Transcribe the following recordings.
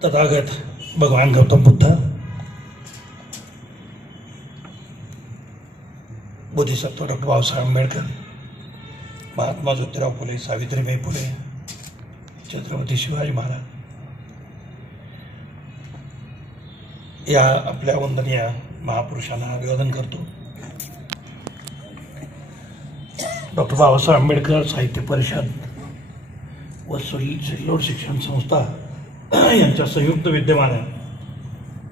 तथागत भगवान गौतम बुद्ध, बोधिसत्व डॉक्टर बाबासाहेब आंबेडकर, महात्मा ज्योतिराव फुले, सावित्रीबाई फुले, छत्रपती शिवाजी महाराज या आपल्या वंदनीय महापुरुषांना अभिवादन करतो. डॉक्टर बाबासाहेब आंबेडकर साहित्य परिषद व सिल्लोड शिक्षण संस्था यांच्या संयुक्त विद्यमाने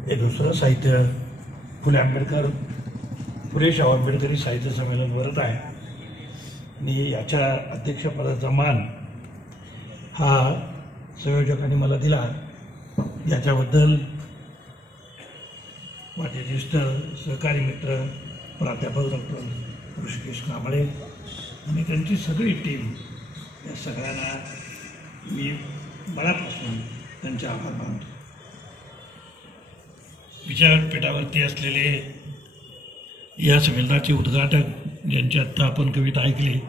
हे दुसरं साहित्य फुले शाहू आंबेडकरी साहित्य संमेलन भरत आहे आणि याच्या अध्यक्षपदाचा मान हा संयोजकांनी मला दिला. याच्याबद्दल माझे ज्येष्ठ सहकारी मित्र प्राध्यापक डॉक्टर ऋषिकेश कांबळे आणि त्यांची सगळी टीम, या सगळ्यांना मी मनापासून त्यांचे आभार मानतो. विचारपीठावरती असलेले या संमेलनाचे उद्घाटक, ज्यांची आत्ता आपण कविता ऐकली,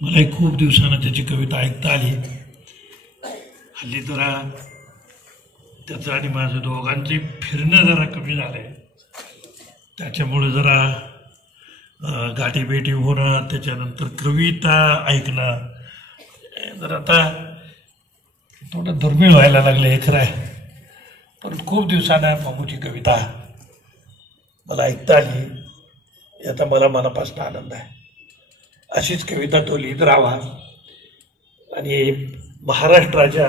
मलाही खूप दिवसानं त्याची कविता ऐकता आली. हल्ली जरा त्याचं आणि माझं दोघांचे फिरणं जरा कमी झालं आहे, त्याच्यामुळे जरा गाठीभेटी होणं, त्याच्यानंतर कविता ऐकणं जरा आता थोडं दुर्मिळ व्हायला लागलं हे खरं आहे. पण खूप दिवसानं मामूची कविता मला ऐकता आली, याचा मला मनापासून आनंद आहे. अशीच कविता तो लिहित राहावा आणि महाराष्ट्राच्या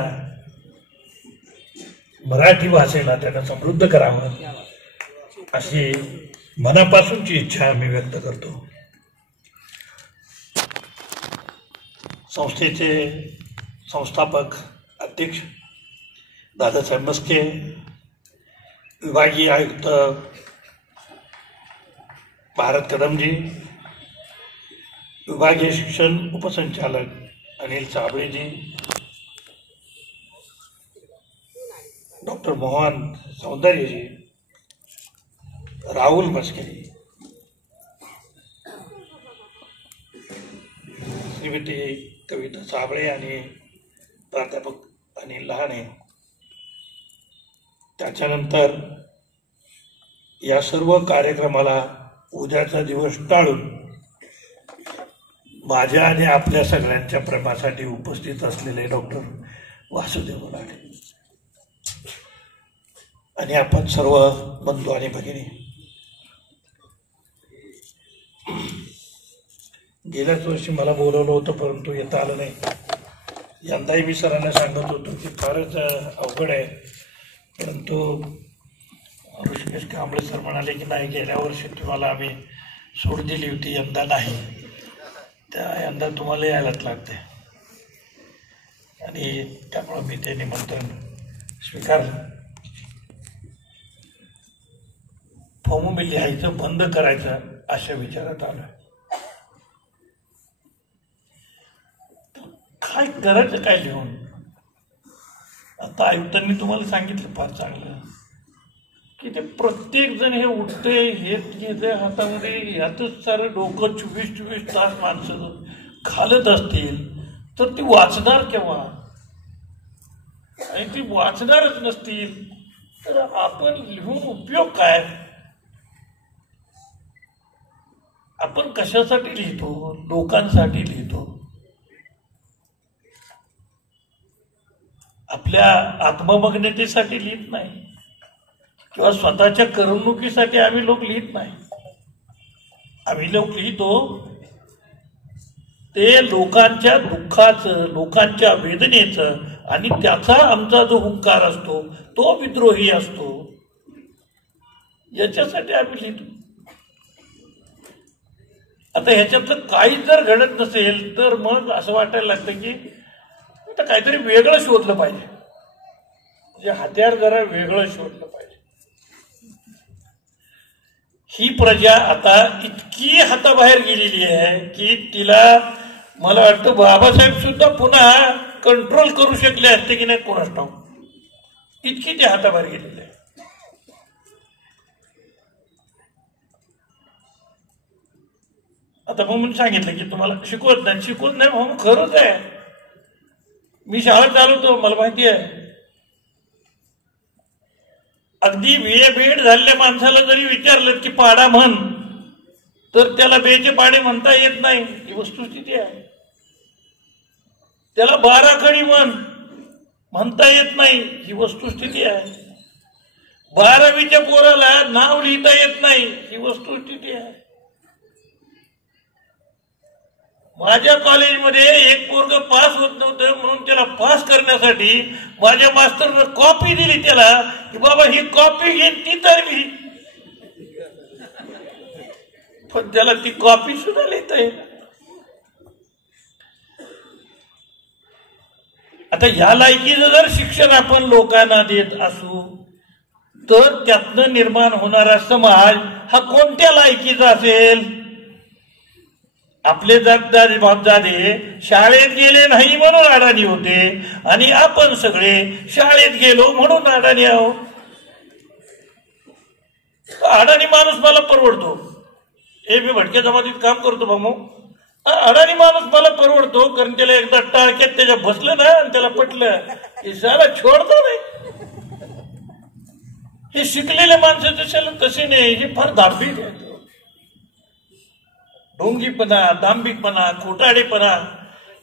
मराठी भाषेला त्यानं समृद्ध करावं अशी मनापासूनची इच्छा मी व्यक्त करतो. संस्थेचे संस्थापक अध्यक्ष दादासाहेब मस्के, विभागीय आयुक्त भारत कदमजी, विभागीय शिक्षण उपसंचालक अनिल साबळेजी, डॉक्टर मोहन सौंदर्यजी, राहुल मस्केरी, श्रीमती कविता साबळे आणि प्राध्यापक अनिल लहाने. त्याच्यानंतर या सर्व कार्यक्रमाला उद्याचा दिवस टाळून माझ्या आणि आपल्या सगळ्यांच्या प्रेमासाठी उपस्थित असलेले डॉक्टर वासुदेव बोलाडे आणि आपण सर्व बंधू आणि भगिनी, गेल्याच वर्षी मला बोलवलं होतं परंतु येता आलं नाही. यंदाही मी सरांना सांगत होतो की फारच अवघड आहे, परंतु ऋषिकेश कांबळे सर म्हणाले की नाही, गेल्या वर्षी तुम्हाला आम्ही सूट दिली होती, यंदा नाही, यंदा तुम्हाला यायलाच लागते आणि त्यामुळं मी ते निमंत्रण स्वीकारलं. फॉर्म मी लिहायचं बंद करायचं अशा विचारात आलं. काय करायचं काय लिहून? आता आयुक्तांनी तुम्हाला सांगितलं फार चांगलं की ते प्रत्येक जण हे उठते, हे घेते हातामध्ये, यातच सारं डोकं 24 तास माणसं घालत असतील तर ती वाचणार केव्हा? आणि ती वाचणारच नसतील तर आपण लिहून उपयोग काय? आपण कशासाठी लिहितो? लोकांसाठी लिहितो. आपल्या आत्ममग्नतेसाठी लिहित नाही किंवा स्वतःच्या करमणुकीसाठी आम्ही लोक लिहित नाही. आम्ही लोक लिहितो ते लोकांच्या दुःखाचं, लोकांच्या वेदनेचं, आणि त्याचा आमचा जो हुंकार असतो तो विद्रोही असतो, याच्यासाठी आम्ही लिहितो. आता ह्याच्यातलं काही जर घडत नसेल तर मग असं वाटायला लागतं की आता काहीतरी वेगळं शोधलं पाहिजे, म्हणजे हत्यार जरा वेगळं शोधलं पाहिजे. ही प्रजा आता इतकी हाताबाहेर गेलेली आहे की तिला मला वाटतं बाबासाहेब सुद्धा पुन्हा कंट्रोल करू शकले असते की नाही कोणास ठाऊक, इतकी ते हाताबाहेर गेलेले आहे. आता मग सांगितलं की तुम्हाला शिकवत नाही म्हणून खरंच आहे. मी शाळा चालवतो, मला माहिती आहे अगदी भेट झालेल्या माणसाला जरी विचारलं की पाडा म्हण, तर त्याला बेचे पाडे म्हणता येत नाही, ही वस्तुस्थिती आहे. त्याला 12 खडी म्हणता येत नाही, ही वस्तुस्थिती आहे. 12वीच्या पोराला नाव लिहिता येत नाही, ही वस्तुस्थिती आहे. माझ्या कॉलेजमध्ये एक पोरग पास होत नव्हतं, म्हणून त्याला पास करण्यासाठी माझ्या मास्तरनं कॉपी दिली त्याला, की बाबा ही कॉपी घेऊन ती तर लिही. पण त्याला ती कॉपी सुद्धा लिहिता येत. आता ह्या लायकीचं जर शिक्षण आपण लोकांना देत असू, तर त्यातनं निर्माण होणारा समाज हा कोणत्या लायकीचा असेल? आपले दादा बापदादे शाळेत गेले नाही म्हणून अडाणी होते, आणि आपण सगळे शाळेत गेलो म्हणून अडाणी आहोत. अडाणी माणूस मला परवडतो, मी भटक्या जमातीत काम करतो बामू. अडाणी माणूस मला परवडतो, कारण त्याला एकदा टाळक्यात त्याच्या बसलं ना आणि त्याला पटलं की साला छोडतो नाही. हे शिकलेले माणसं तसे नाही, हे फार दांभिक आहे. ढोंगीपणा, दांभिकपणा, खोटाडेपणा,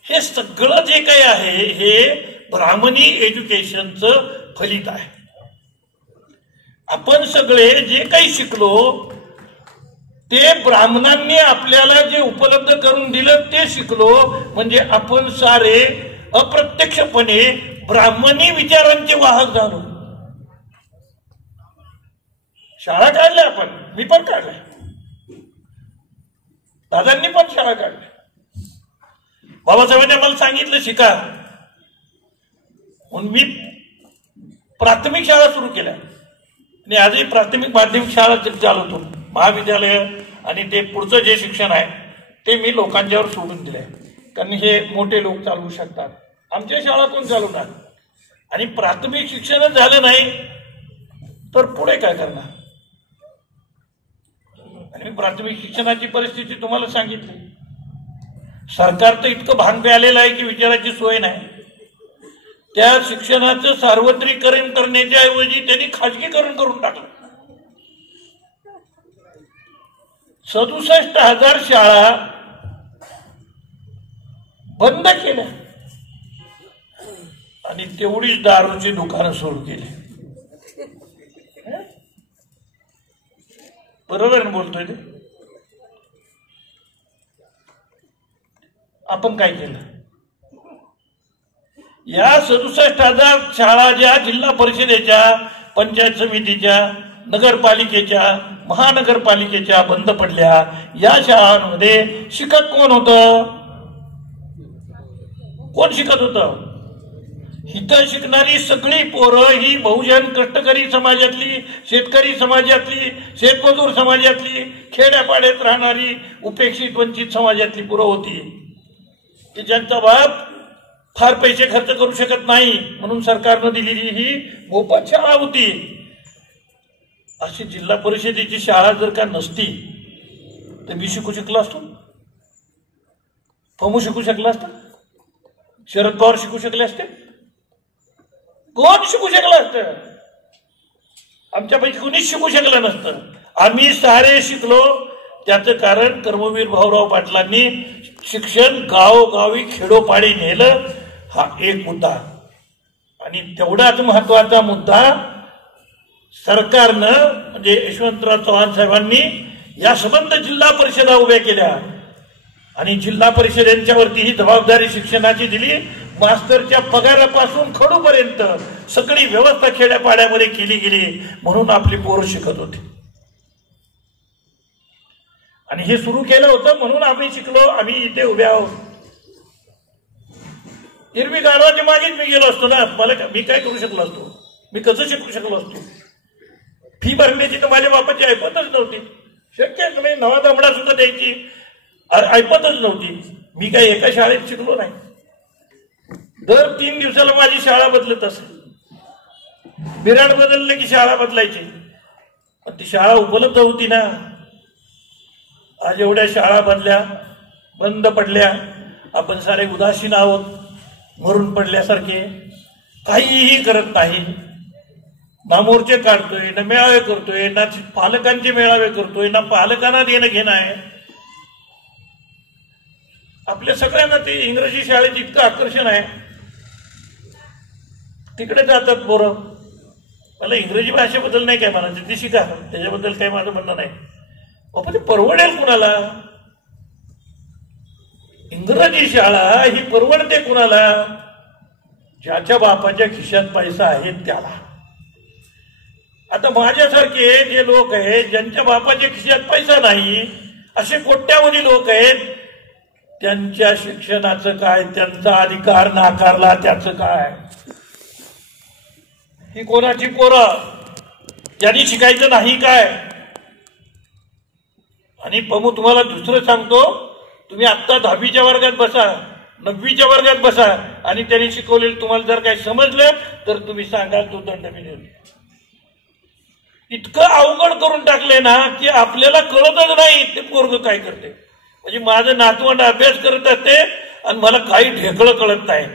हे सगळं जे काही आहे हे ब्राह्मणी एज्युकेशनचं फलित आहे. आपण सगळे जे काही शिकलो ते ब्राह्मणांनी आपल्याला जे उपलब्ध करून दिलं ते शिकलो, म्हणजे आपण सारे अप्रत्यक्षपणे ब्राह्मणी विचारांचे वाहक झालो. शाळा काढल्या आपण, मी पण काढल्या, दादांनी पण शाळा काढल्या. बाबासाहेबांनी मला सांगितलं शिका, म्हणून मी प्राथमिक शाळा सुरू केल्या, आणि आजही प्राथमिक माध्यमिक शाळा चालवतो. महाविद्यालय आणि ते पुढचं जे शिक्षण आहे ते मी लोकांच्यावर सोडून दिलंय, कारण हे मोठे लोक चालवू शकतात, आमच्या शाळा कोण चालवणार? आणि प्राथमिक शिक्षणच झालं नाही तर पुढे काय करणार? आणि मी प्राथमिक शिक्षणाची परिस्थिती तुम्हाला सांगितली. सरकार तर इतकं भान प्यालेलं आहे की विचाराची सोय नाही. त्या शिक्षणाचं सार्वत्रिकरण करण्याच्या ऐवजी त्यांनी खाजगीकरण करून टाकलं. 67,000 शाळा बंद केल्या आणि तेवढीच दारूची दुकानं सुरू केली. बरोबर ना बोलतोय ते? आपण काय केलं? या 67,000 शाळा ज्या जिल्हा परिषदेच्या, पंचायत समितीच्या, नगरपालिकेच्या, महानगरपालिकेच्या बंद पडल्या, या शाळांमध्ये शिकत कोण होतं? कोण शिकत होतं? इथं शिकणारी सगळी पोरं ही बहुजन कष्टकरी समाजातली, शेतकरी समाजातली, शेतमजूर समाजातली, खेड्यापाड्यात राहणारी उपेक्षित वंचित समाजातली पोरं होती, की ज्यांचा बाप फार पैसे खर्च करू शकत नाही म्हणून सरकारनं दिलेली ही मोफत शाळा होती. अशी जिल्हा परिषदेची शाळा जर का नसती तर मी शिकू शकलो असतो? फमू शिकू शकला असता? शरद पवार शिकू शकले असते? कोण शिकू शकलं असतं? आमच्यापैकी कोणीच शिकू शकलं नसतं. आम्ही सारे शिकलो. त्याचं कारण कर्मवीर भाऊराव पाटलांनी शिक्षण गावोगावी खेडोपाडी नेलं, हा एक मुद्दा. आणि तेवढाच महत्वाचा मुद्दा सरकारनं म्हणजे यशवंतराव चव्हाण साहेबांनी या संबंध जिल्हा परिषदा उभ्या केल्या, आणि जिल्हा परिषद यांच्यावरती ही जबाबदारी शिक्षणाची दिली. मास्तरच्या पगारापासून खडूपर्यंत सगळी व्यवस्था खेड्यापाड्यामध्ये केली गेली, म्हणून आपली पोरं शिकत होती. आणि हे सुरू केलं होतं म्हणून आम्ही शिकलो, आम्ही इथे उभे आहोत. हिरवी गाढवाच्या मागेच मी गेलो असतो ना, मी काय करू शकलो असतो? मी कसं शिकू शकलो असतो? फी भरण्याची तर माझ्या बापाची ऐपतच नव्हती. शक्यच नाही, नवा दामडा सुद्धा द्यायची ऐपतच नव्हती. मी काही एका शाळेत शिकलो नाही. दर 3 दिवसाला माझी शाळा बदलत असे. बिराड बदलले की शाळा बदलायची, पण ती शाळा उपलब्ध होती ना. आज एवढ्या शाळा बंद पडल्या, आपण सारे उदासीन आहोत, मरून पडल्यासारखे, काहीही करत नाही. ना मोर्चे काढतोय, ना मेळावे करतोय, ना पालकांचे मेळावे करतोय, ना पालकांना देणं घेणं आहे. आपल्या सगळ्यांना ते इंग्रजी शाळेत इतकं आकर्षण आहे, तिकडे जातात पोरं. मला इंग्रजी भाषेबद्दल नाही काय म्हणायचं, ती शिका, त्याच्याबद्दल काही माझं म्हणणं नाही. बाबा ते परवडेल कुणाला? इंग्रजी शाळा ही परवडते कुणाला? ज्याच्या बापाच्या खिशात पैसा आहे त्याला. आता माझ्यासारखे जे लोक आहेत ज्यांच्या बापाच्या खिशात पैसा नाही, असे कोट्यावधी लोक आहेत, त्यांच्या शिक्षणाचं काय? त्यांचा अधिकार नाकारला त्याचं काय? ही कोणाची पोरं? ज्यांनी शिकायचं नाही काय? आणि पमू तुम्हाला दुसरं सांगतो, तुम्ही आत्ता 10वीच्या वर्गात बसा, 9वीच्या वर्गात बसा, आणि त्यांनी शिकवलेलं तुम्हाला जर काही समजलं तर तुम्ही सांगाल तो दंड मिळेल. इतकं अवघड करून टाकले ना की आपल्याला कळतच नाही ते पोरग काय करते. म्हणजे माझं नातवंड अभ्यास करत असते आणि मला काही ढेकळं कळत नाही,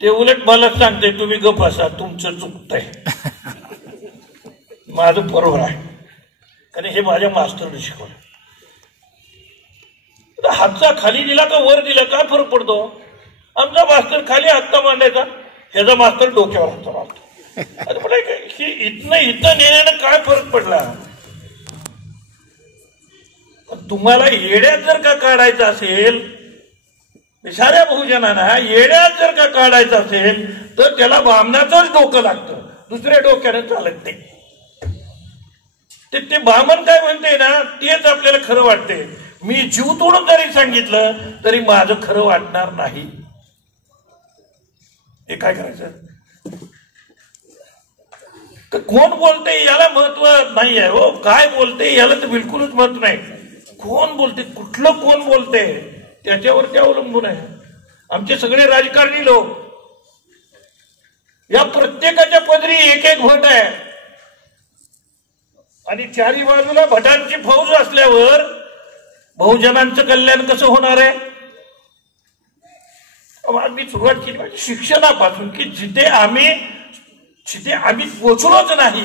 ते उलट मला सांगते तुम्ही गप बसा, तुमचं चुकतंय. माझं बरोबर आहे, कारण हे माझ्या मास्तरने शिकवलं. हातचा खाली दिला का वर दिला काय फरक पडतो? आमचा मास्तर खाली हातचा मांडायचा, ह्याचा मास्तर डोक्यावर हातचा मारतो. इथं नेण्यानं काय फरक पडला? तुम्हाला येड्यात जर का काढायचं असेल, साऱ्या बहुजनांना येड्यात जर का काढायचं असेल तर त्याला बामणाचंच डोकं लागतं, दुसऱ्या डोक्यानं चालत नाही. ते बामण काय म्हणते ना तेच आपल्याला खरं वाटते. मी जीव तोडून जरी सांगितलं तरी माझं खरं वाटणार नाही. हे काय करायचं? कोण बोलते याला महत्व नाही आहे हो, काय बोलते याला तर बिलकुलच महत्व नाही. कोण बोलते, कुठलं कोण बोलते त्याच्यावरती अवलंबून आहे. आमचे सगळे राजकारणी लोक, या प्रत्येकाच्या पदरी एक एक भट आहे, आणि चारी बाजूला भटांची फौज असल्यावर बहुजनांचं कल्याण कसं होणार आहे? आज मी सुरुवात केली म्हणजे शिक्षणापासून, की जिथे आम्ही पोचलोच नाही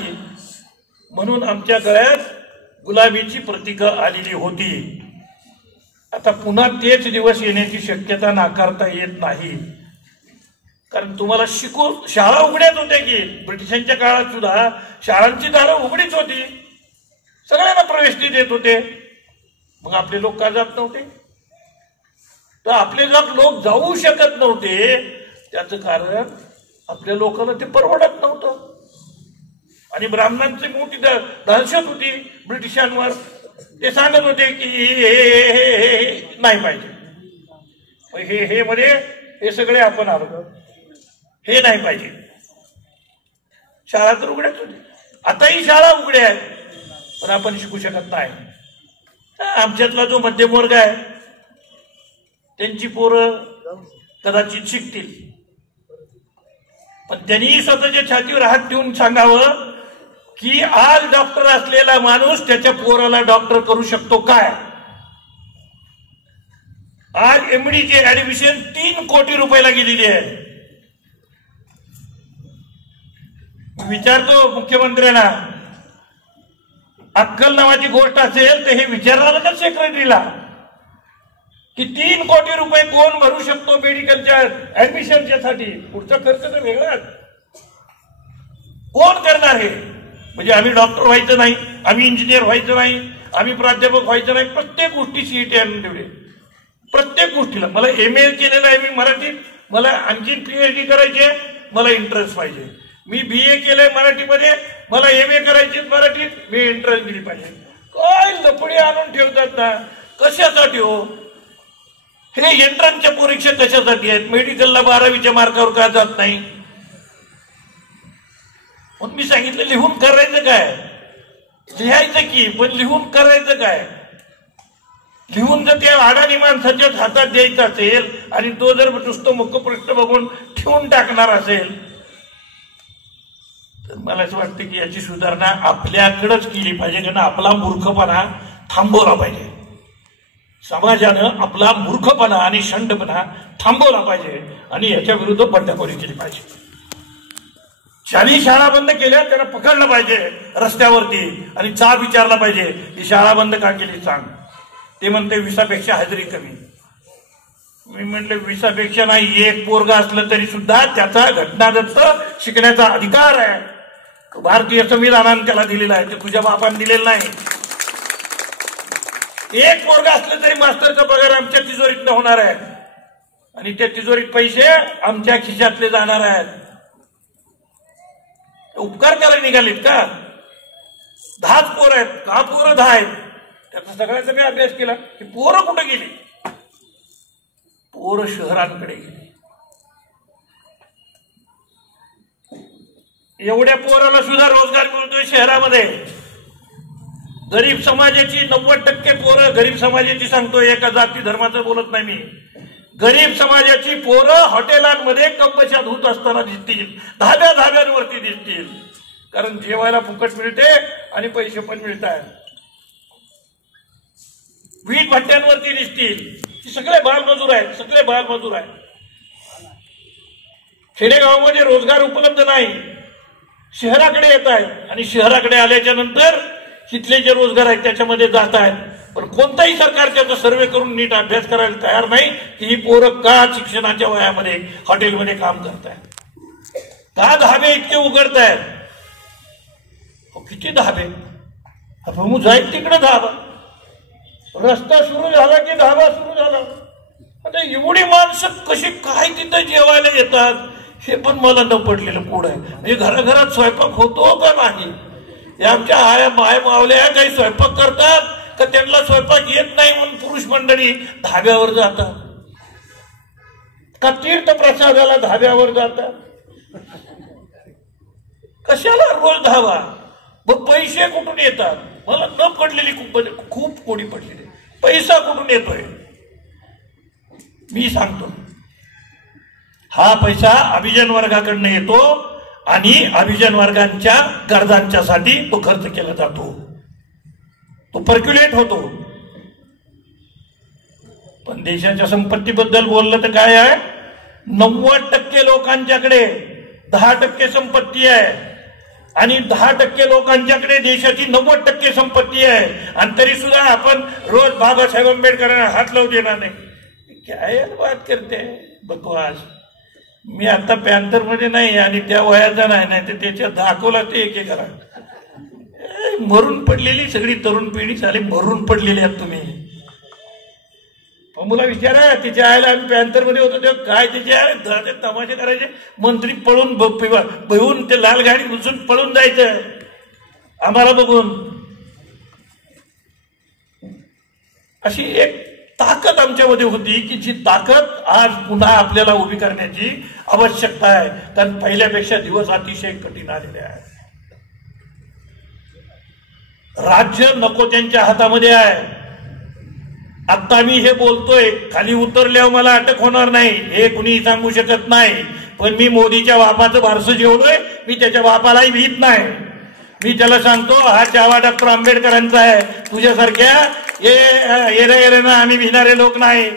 म्हणून आमच्या गळ्यात गुलामीची प्रतीका आलेली होती. आता पुन्हा तेच दिवस येण्याची शक्यता नाकारता येत नाही. कारण तुम्हाला शाळा उघड्याच होत्या की ब्रिटिशांच्या काळात सुद्धा शाळांची दारं उघडीच होती, सगळ्यांना प्रवेश देत होते. मग आपले लोक का जात नव्हते? तर आपले लोक जाऊ शकत नव्हते त्याचं कारण आपल्या लोकांना ते परवडत नव्हतं. आणि ब्राह्मणांची मोठी दहशत होती ब्रिटिशांवर. ते सांगत होते की हे नाही पाहिजे, हे मध्ये हे सगळे आपण आलो, हे नाही पाहिजे. शाळा तर उघड्याच होती, आताही शाळा उघड्या आहेत, पण आपण शिकू शकत नाही. आमच्यातला जो मध्यम वर्ग आहे त्यांची पोरं कदाचित शिकतील, पण त्यांनी स्वतःच्या छातीवर हात ठेवून सांगावं की आज डॉक्टर असलेला माणूस त्याच्या पोराला डॉक्टर करू शकतो काय? आज एमडीची ऍडमिशन 3 कोटी रुपयाला गेलेली आहे. विचारतो मुख्यमंत्र्यांना, अक्कल नावाची गोष्ट असेल तर हे विचारणार का सेक्रेटरीला की 3 कोटी रुपये कोण भरू शकतो मेडिकलच्या ऍडमिशनच्या साठी? पुढचा खर्च तर वेगळाच. कोण करणार हे? म्हणजे आम्ही डॉक्टर व्हायचं नाही, आम्ही इंजिनियर व्हायचं नाही, आम्ही प्राध्यापक व्हायचं नाही, प्रत्येक गोष्टी सीईटी आणून ठेवले. प्रत्येक गोष्टीला मला एमए केलेलं आहे मी मराठीत, मला आणखी पीएचडी करायची आहे, मला इंटरेस्ट पाहिजे. मी बीए केलंय मराठीमध्ये, मला एमए करायची मराठीत, मी इंटरेस्ट दिली पाहिजे. काय लपडी आणून ठेवतात ना, कशासाठी हो? हे एंट्रन्सच्या परीक्षा कशासाठी आहेत? मेडिकलला 12वीच्या मार्कावर का जात नाही? मग मी सांगितलं लिहून करायचं काय? लिहायचं की, पण लिहून करायचं काय? लिहून जर त्या अडाणी माणसाच्या हातात द्यायचं असेल आणि तो जर नुसतं मुखपृष्ठ बघून ठेवून टाकणार असेल तर मला असं वाटतं की याची सुधारणा आपल्याकडेच केली पाहिजे. कारण आपला मूर्खपणा थांबवला पाहिजे. समाजानं आपला मूर्खपणा आणि शंडपणा थांबवला पाहिजे आणि याच्या विरुद्ध बंडखोरी केली पाहिजे. ज्यांनी शाळा बंद केल्या त्यांना पकडलं पाहिजे रस्त्यावरती आणि जाब विचारला पाहिजे की शाळा बंद का केली सांग. ते म्हणते 20पेक्षा हजेरी कमी. मी म्हटलं 20पेक्षा नाही, एक पोरगा असलं तरी सुद्धा त्याचा घटनादत्त शिकण्याचा अधिकार आहे. भारतीय संविधानाने त्याला दिलेला आहे, ते तुझ्या बापाने दिलेलं नाही. एक पोरगा असलं तरी मास्तरचा पगार आमच्या तिजोरीतनं होणार आहे आणि त्या तिजोरीत पैसे आमच्या खिशातले जाणार आहेत. उपकार करायला निघालेत का? 10 पोरं आहेत का? पोरं 10 आहेत. त्याचा सगळ्याचा मी अभ्यास केला की पोरं कुठे गेली. पोरं शहरांकडे गेली. एवढ्या पोराला सुद्धा रोजगार मिळतोय शहरामध्ये. गरीब समाजाची 90% पोरं, गरीब समाजाची सांगतोय, एका जाती धर्माचं बोलत नाही मी, गरीब समाजाची पोरं हॉटेलांमध्ये कंबशा धुत असताना दिसतील, धाब्यांवरती दिसतील. कारण जेवायला फुकट मिळते आणि पैसे पण मिळतात. वीट भट्ट्यांवरती दिसतील. सगळे बालमजूर आहेत, सगळे बालमजूर आहेत. खेडेगावामध्ये रोजगार उपलब्ध नाही, शहराकडे येत आहेत आणि शहराकडे आल्याच्या नंतर तिथले जे रोजगार आहेत त्याच्यामध्ये जात आहेत. पण कोणताही सरकार त्याचा सर्वे करून नीट अभ्यास करायला तयार नाही की ही पोरं का शिक्षणाच्या वयामध्ये हॉटेलमध्ये काम करतायत, का धाबे इतके उघडतायत. किती धाबे, आपण जाईल तिकडे धाबा, रस्ता सुरू झाला की धाबा सुरू झाला. आता एवढी माणसं कशी काय तिथं जेवायला येतात हे पण मला न पडलेलं कोड आहे. म्हणजे घराघरात स्वयंपाक होतो का नाही. आमच्या आया माय मावल्या काही स्वयंपाक करतात का त्यांना स्वयंपाक येत नाही म्हणून पुरुष मंडळी धाब्यावर जातात का तीर्थप्रसादाला धाब्यावर जातात. कशाला रोज धावा. मग पैसे कुठून येतात मला न पडलेली खूप कोडी पडलेली. पैसा कुठून येतोय मी सांगतो. हा पैसा अभिजन वर्गाकडनं येतो आणि अभिजन वर्गांच्या गरजांच्यासाठी तो खर्च केला जातो, तो पर्क्युलेट होतो. पण देशाच्या संपत्तीबद्दल बोललं तर काय आहे, 90% लोकांच्याकडे 10% संपत्ती आहे आणि 10% लोकांच्याकडे देशाची 90% संपत्ती आहे. आणि तरी सुद्धा आपण रोज बाबासाहेब आंबेडकरांना हात लावू देणार नाही. काय बात करते बकवास. मी आता पॅन्थर मध्ये नाही आणि त्या वयाचा नाही तर त्याच्यात दाखवला ते एकेकाला. मरून पडलेली सगळी तरुण पिढी झाली, मरून पडलेली आहात तुम्ही. मुला विचारा तिच्या आईला आम्ही पॅन्थर मध्ये होतो तेव्हा काय तिच्या तमाशे करायचे. मंत्री पळून बघून ते लाल गाडी घुसून पळून जायचं आम्हाला बघून. अशी एक ताकद आमच्यामध्ये होती की जी ताकद आज पुन्हा आपल्याला उभी करण्याची आवश्यकता आहे. कारण पहिल्यापेक्षा दिवस अतिशय कठीण आलेले आहेत. राज्य नको त्यांच्या हातामध्ये आहे. आता मी हे बोलतोय, खाली उतरल्यावर मला अटक होणार नाही हे कुणी सांगू शकत नाही. पण मी मोदीच्या बापाचं बारसं जेवलोय, मी त्याच्या बापालाही भीत नाही. मी त्याला सांगतो हा चावा डॉक्टर आंबेडकरांचा आहे. तुझ्यासारख्या येणं आम्ही भिणारे लोक नाही.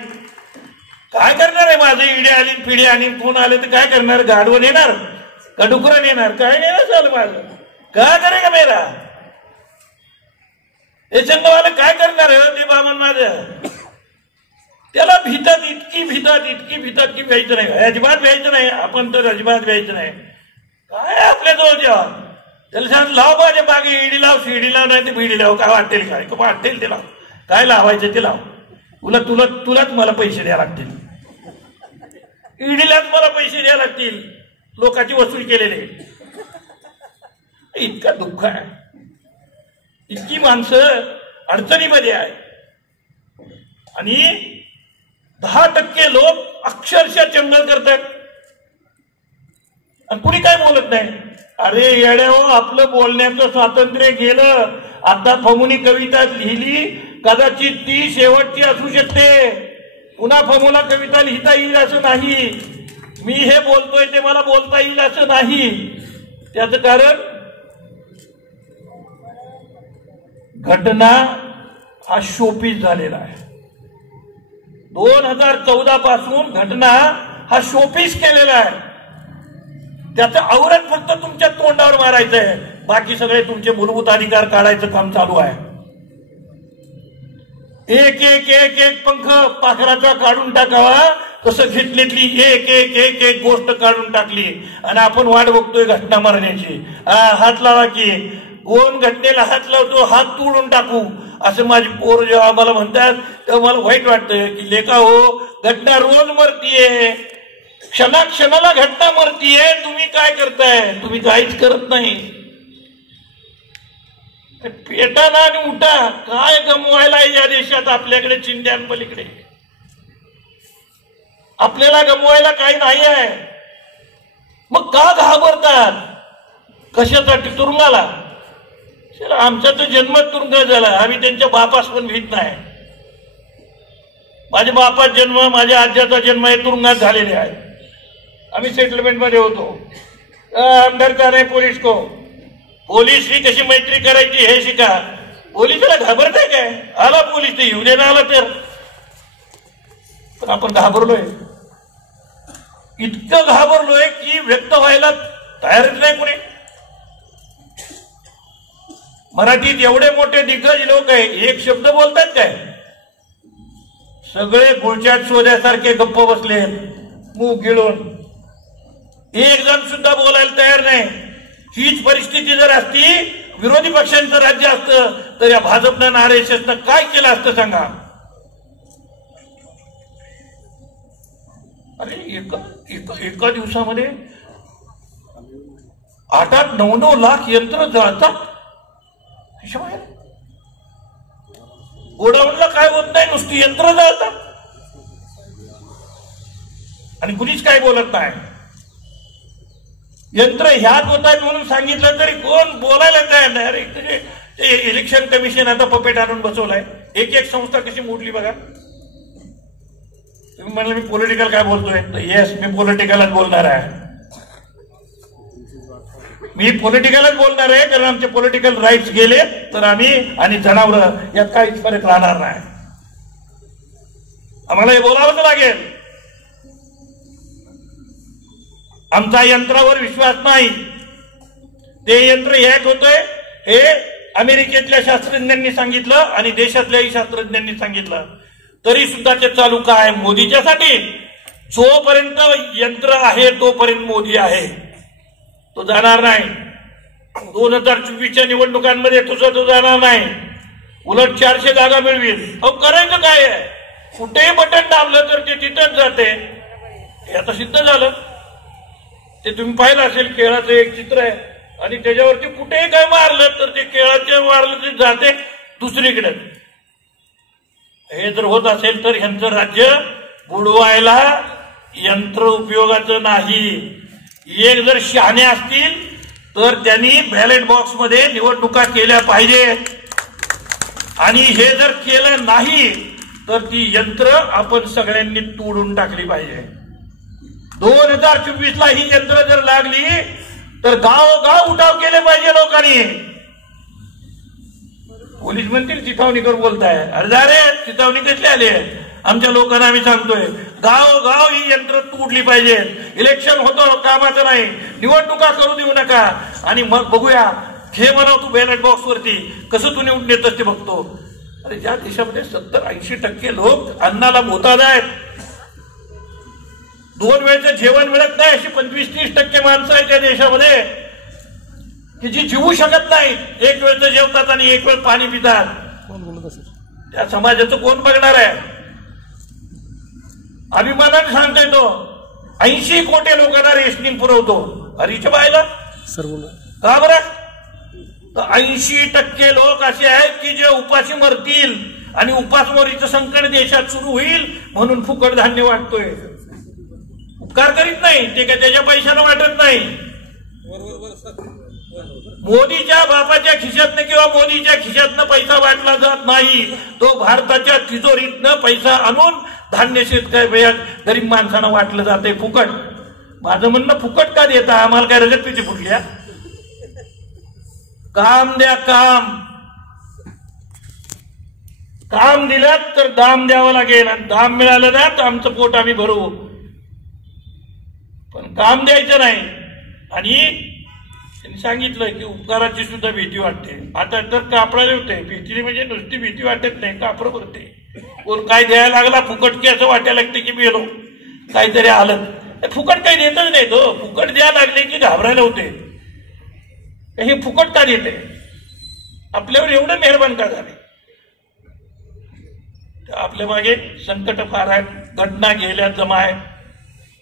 काय करणार आहे माझं इडे आली पिढी आणि फोन आले तर काय करणार. गाडवं नेणार का डुकरं नेणार काय नेणार चाल माझं का करेगा मेरा. हे संघवाले काय करणार ते बाबा माझं. त्याला भीतात इतकी भीतात की व्यायचं नाही, अजिबात व्यायचं नाही. आपण तर अजिबात व्यायचं नाही. काय आपल्या जवळ जेव्हा त्याला सांग लाव माझ्या बागे ईडी लाव सीडी लाव नाही ते बीडी लाव. काय वाटेल काय वाटेल ते लाव. काय लावायचं ते लाव. तुलाच मला पैसे द्यावे लागतील. ईडीलाच मला पैसे द्यावे लागतील लोकांची वसूल केलेले. इतका दुःख आहे, इतकी माणसं अडचणीमध्ये आहे आणि 10% लोक अक्षरशः चंगल करतात आणि कुणी काय बोलत नाही. अरे येड्या हो, आपलं बोलण्याचं स्वातंत्र्य गेलं. आता फमुनी कविता लिहिली, कदाचित ती शेवटची असू शकते. पुन्हा फमुला कविता लिहिता येईल असं नाही. मी हे बोलतोय ते मला बोलता येईल असं नाही. त्याचं कारण घटना हा शोपीस झालेला आहे. 2014 पासून घटना हा शोपीस केलेला आहे. त्याचं आवरण फक्त तुमच्या तोंडावर मारायचं आहे, बाकी सगळे तुमचे मूलभूत अधिकार काढायचं काम चालू आहे. एक एक एक एक पंख पाखराचा काढून टाकावा तसं घेतलेली एक एक एक एक गोष्ट काढून टाकली आणि आपण वाट बघतोय घटना मारण्याची. हात लावा की कोण घटनेला हात लावतो हात तोडून टाकू असं माझी पोर जेव्हा मला म्हणतात तेव्हा मला वाईट वाटतं की लेका हो, घटना रोज मरतीये, क्षणाक्षणाला घटना मरतीये, तुम्ही काय करताय? तुम्ही काहीच करत नाही. पेटा ना आणि उठा, काय गमवायला या देशात आपल्याकडे चिंध्यांपलीकडे? आपल्याला गमवायला काही नाही आहे. मग का घाबरतात? कशासाठी? तुरुंगाला. आमचा तर जन्म तुरुंगात झाला, आम्ही त्यांच्या बापास पण भीत नाही. माझ्या बापाचा जन्म, माझ्या आज्याचा जन्म हे तुरुंगात झालेले आहे. आम्ही सेटलमेंट मध्ये होतो. अंदर जाणे पोलीस को, पोलीसशी कशी मैत्री करायची हे शिका. पोलिसाला घाबरताय काय? आला पोलीस ते येऊ दे ना, आला तर. पण आपण घाबरलोय, इतकं घाबरलोय की व्यक्त व्हायला तयारच नाही कोणी. मराठीत एवढे मोठे दिग्गज लोक आहे, एक शब्द बोलतात काय? सगळे गुळच्यात शोध्यासारखे गप्प बसले, मूग गिळून. एक जण सुद्धा बोलायला तयार नाही. हीच परिस्थिती जर असती, विरोधी पक्षांचं राज्य असतं, तर या भाजपनं आरएसएसनं काय केलं असतं सांगा? अरे एका दिवसामध्ये 8-9 लाख यंत्र जळतात. गोडाऊनला काय होत नाही, नुसती यंत्र जळतात आणि कुणीच काय बोलत नाही. यंत्र ह्यात होत आहेत म्हणून सांगितलं तरी कोण बोलायला तयार नाही. अरे इलेक्शन कमिशन आता पपेट आणून बसवलाय. एक एक संस्था कशी मोडली बघा. तुम्ही म्हणलं मी पॉलिटिकल काय बोलतोय, तर येस, मी पॉलिटिकलच बोलणार आहे. मी पॉलिटिकलच बोलणार आहे, कारण आमचे पॉलिटिकल राईट्स गेले तर आम्ही आणि जनावर यात काहीच फरक राहणार नाही. आम्हाला हे बोलावंच लागेल. आमचा यंत्रावर विश्वास नाही. ते यंत्र हॅक होतोय हे अमेरिकेतल्या शास्त्रज्ञांनी सांगितलं आणि देशातल्याही शास्त्रज्ञांनी सांगितलं, तरी सुद्धा ते चालू काय? मोदीच्यासाठी. जोपर्यंत यंत्र आहे तोपर्यंत मोदी आहे, तो जाणार नाही. 2024च्या निवडणुकांमध्ये तुझं तो जाणार नाही. उलट 400 जागा मिळवील. अहो करायचं काय आहे? कुठेही बटन दाबलं तर ते तिथंच जाते. हे आता सिद्ध झालं. ते तुम्ही पाहिलं असेल, केळाचं एक चित्र आहे आणि त्याच्यावरती कुठेही काय मारलं तर ते केळाचे मारलं ते जाते दुसरीकडे. हे जर होत असेल तर ह्यांचं राज्य बुडवायला यंत्र उपयोगाचं नाही. एक जर शहाणे असतील तर त्यांनी बॅलेट बॉक्समध्ये निवडणुका केल्या पाहिजे आणि हे जर केलं नाही तर ती यंत्र आपण सगळ्यांनी तोडून टाकली पाहिजे. 2024ला ही यंत्र जर लागली तर गाव उठाव केले पाहिजे लोकांनी. पोलीस म्हणतील चिथावणीकर बोलताय. अरे रे, चिथावणी कसली आली? आमच्या लोकांना आम्ही सांगतोय गाव ही यंत्र तोडली पाहिजे. इलेक्शन होतं, कामाचं नाही, निवडणुका करू देऊ नका आणि मग बघूया हे म्हणाव तू बॅलेट बॉक्स वरती कसं तू निवडून येतस ते बघतो. अरे ज्या देशामध्ये 70-80% लोक अन्नाला मोताद आहेत, 2 वेळचं जेवण मिळत नाही अशी 25-30% माणसं आहेत त्या देशामध्ये की जी जीवू शकत नाहीत. 1 वेळचं जेवतात आणि 1 वेळ पाणी पितात. त्या समाजाचं कोण बघणार आहे? अभिमानाने सांगतोय तो 80 कोटी लोकांना रेशनिंग पुरवतो. हरीच्या बायला का बरं? तर 80% लोक असे आहेत की जे उपाशी मरतील आणि उपासमारीचं संकट देशात सुरू होईल म्हणून फुकट धान्य वाटतोय. उपकार करीत नाही ते, काय त्याच्या पैशानं वाटत नाही. मोदीच्या बापाच्या खिशातनं किंवा मोदीच्या खिशातनं पैसा वाटला जात नाही. तो भारताच्या तिजोरीतनं पैसा आणून धान्य शेतकरी गरीब माणसांना वाटलं जाते फुकट. माझं म्हणणं, फुकट का देता? आम्हाला काय रगत पिची फुटल्या? काम द्या, काम दिलं तर दाम द्यावं लागेल आणि दाम मिळालं ना तर आमचं पोट आम्ही भरू. पण काम द्यायचं नाही. आणि त्यांनी सांगितलं की उपकाराची सुद्धा भीती वाटते. आता तर कापडाले होते, भीती म्हणजे नुसती भीती वाटत नाही, कापड भरते. कोण काय द्यायला लागला फुकट की असं वाटायला लागते की मेलो काहीतरी आलं. फुकट काही देतच नाही तो, फुकट द्यायला लागले की घाबरायला होते. हे फुकट का देते, आपल्यावर एवढं मेहरबान का झाले. आपल्या मागे संकट फार आहे, घटना गेल्या जमा आहे.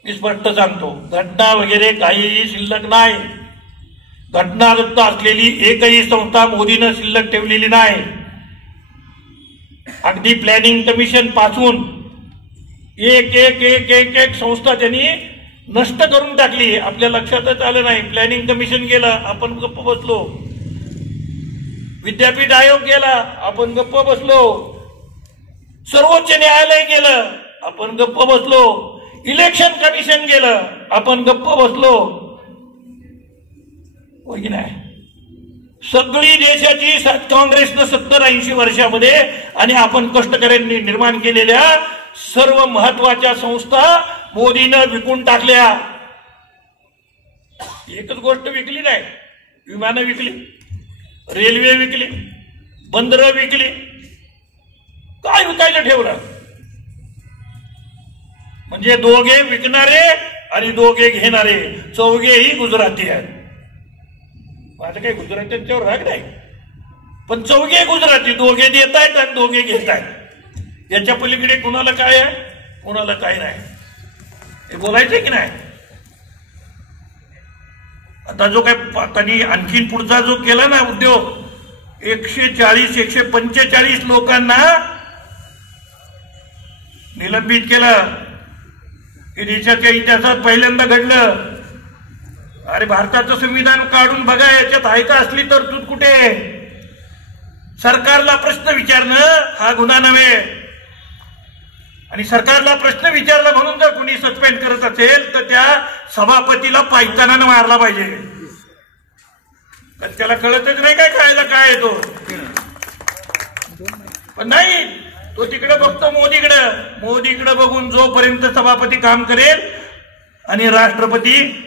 मी स्पष्ट सांगतो, घटना वगैरे काहीही शिल्लक नाही. घटनादत्त असलेली एकही संस्था मोदीनं शिल्लक ठेवलेली नाही. अगदी प्लॅनिंग कमिशन पासून एक एक एक एक एक संस्था त्यांनी नष्ट करून टाकली. आपल्या लक्षातच आलं नाही. प्लॅनिंग कमिशन गेलं, आपण गप्प बसलो. विद्यापीठ आयोग गेला, आपण गप्प बसलो. सर्वोच्च न्यायालय गेलं, आपण गप्प बसलो. इलेक्शन कमिशन गेलं, आपण गप्प बसलो. हो की नाही. सगळी देशाची काँग्रेसनं 70-80 वर्षामध्ये आणि आपण कष्टकऱ्यांनी निर्माण केलेल्या सर्व महत्वाच्या संस्था मोदीनं विकून टाकल्या. एकच गोष्ट विकली नाही, विमानं विकली, रेल्वे विकली, बंदरं विकली. काय विकायचं ठेवलं. म्हणजे दोघे विकणारे आणि दोघे घेणारे चौघेही गुजराती आहेत. माझं काही गुजरात्यांच्यावर राग नाही, पण चौघे गुजराती, दोघे देत आहेत आणि दोघे घेत आहेत. याच्या पलीकडे कुणाला काय आहे, कुणाला काय नाही, हे बोलायचं की नाही. आता जो काय त्यांनी आणखीन पुढचा जो केला ना उद्योग, 140-145 लोकांना निलंबित केलं. हे देशाच्या इतिहासात पहिल्यांदा घडलं. अरे भारताचं संविधान काढून बघा, याच्यात आहे का असली तरतूद कुठे. सरकारला प्रश्न विचारणं हा गुन्हा नव्हे. आणि सरकारला प्रश्न विचारला म्हणून जर कोणी सस्पेंड करत असेल तर त्या सभापतीला पायतानानं मारला पाहिजे. त्याला कळतच नाही काय खायला काय येतो. पण नाही, तो तिकडे बघतो मोदीकडे बघून जोपर्यंत सभापती काम करेल आणि राष्ट्रपती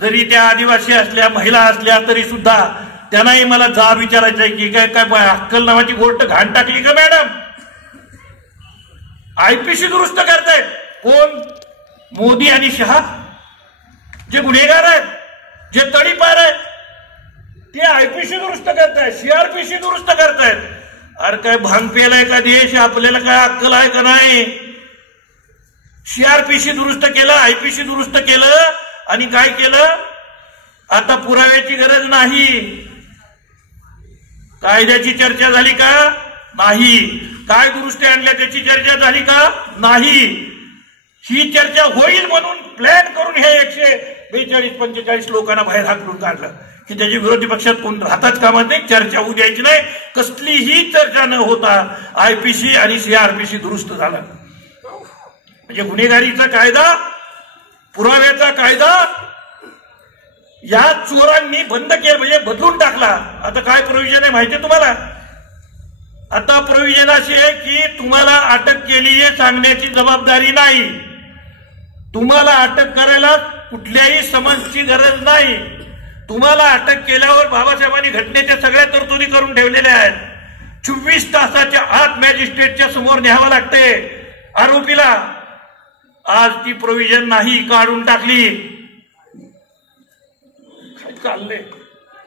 जरी त्या आदिवासी असल्या, महिला असल्या तरी सुद्धा त्यांनाही मला जाब विचारायचा आहे की काय काय अक्कल नावाची गोष्ट घाण टाकली का मॅडम. आयपीसी दुरुस्त करतायत कोण, मोदी आणि शहा. जे गुन्हेगार आहेत, जे तडीपार आहेत, ते आयपीसी दुरुस्त करतायत, सीआरपीसी दुरुस्त करतायत. अरे काय भांग पेलाय का देश, आपल्याला काय अक्कल आहे का नाही. सीआरपीसी दुरुस्त केलं, आयपीसी दुरुस्त केलं आणि काय केलं, आता पुराव्याची गरज नाही. कायद्याची चर्चा झाली का नाही, काय दुरुस्ती आणल्या त्याची चर्चा झाली का नाही. ही चर्चा होईल म्हणून प्लॅन करून हे 142-45 लोकांना बाहेर हाकलून काढलं की त्याच्या विरोधी पक्षात कोण राहताच कामात नाही, चर्चा होऊ द्यायची नाही. कसलीही चर्चा न होता आयपीसी आणि सीआरपीसी दुरुस्त झाला. म्हणजे गुन्हेगारीचा कायदा, पुराव्याचा कायदा या चोरांनी बंद केलं, म्हणजे बदलून टाकला. आता काय प्रोव्हिजन आहे माहिती आहे तुम्हाला. आता प्रोव्हिजन अशी आहे की तुम्हाला अटक केली हे सांगण्याची जबाबदारी नाही. तुम्हाला अटक करायला कुठल्याही समन्सची गरज नाही. तुम्हाला अटक केल्यावर बाबासाहेबांनी घटनेच्या सगळ्या तरतुदी करून ठेवलेल्या आहेत. 24 तासाच्या आत मॅजिस्ट्रेटच्या समोर न्यावं लागते आरोपीला. आज ती प्रोव्हिजन नाही, काढून टाकली. काय चाललंय.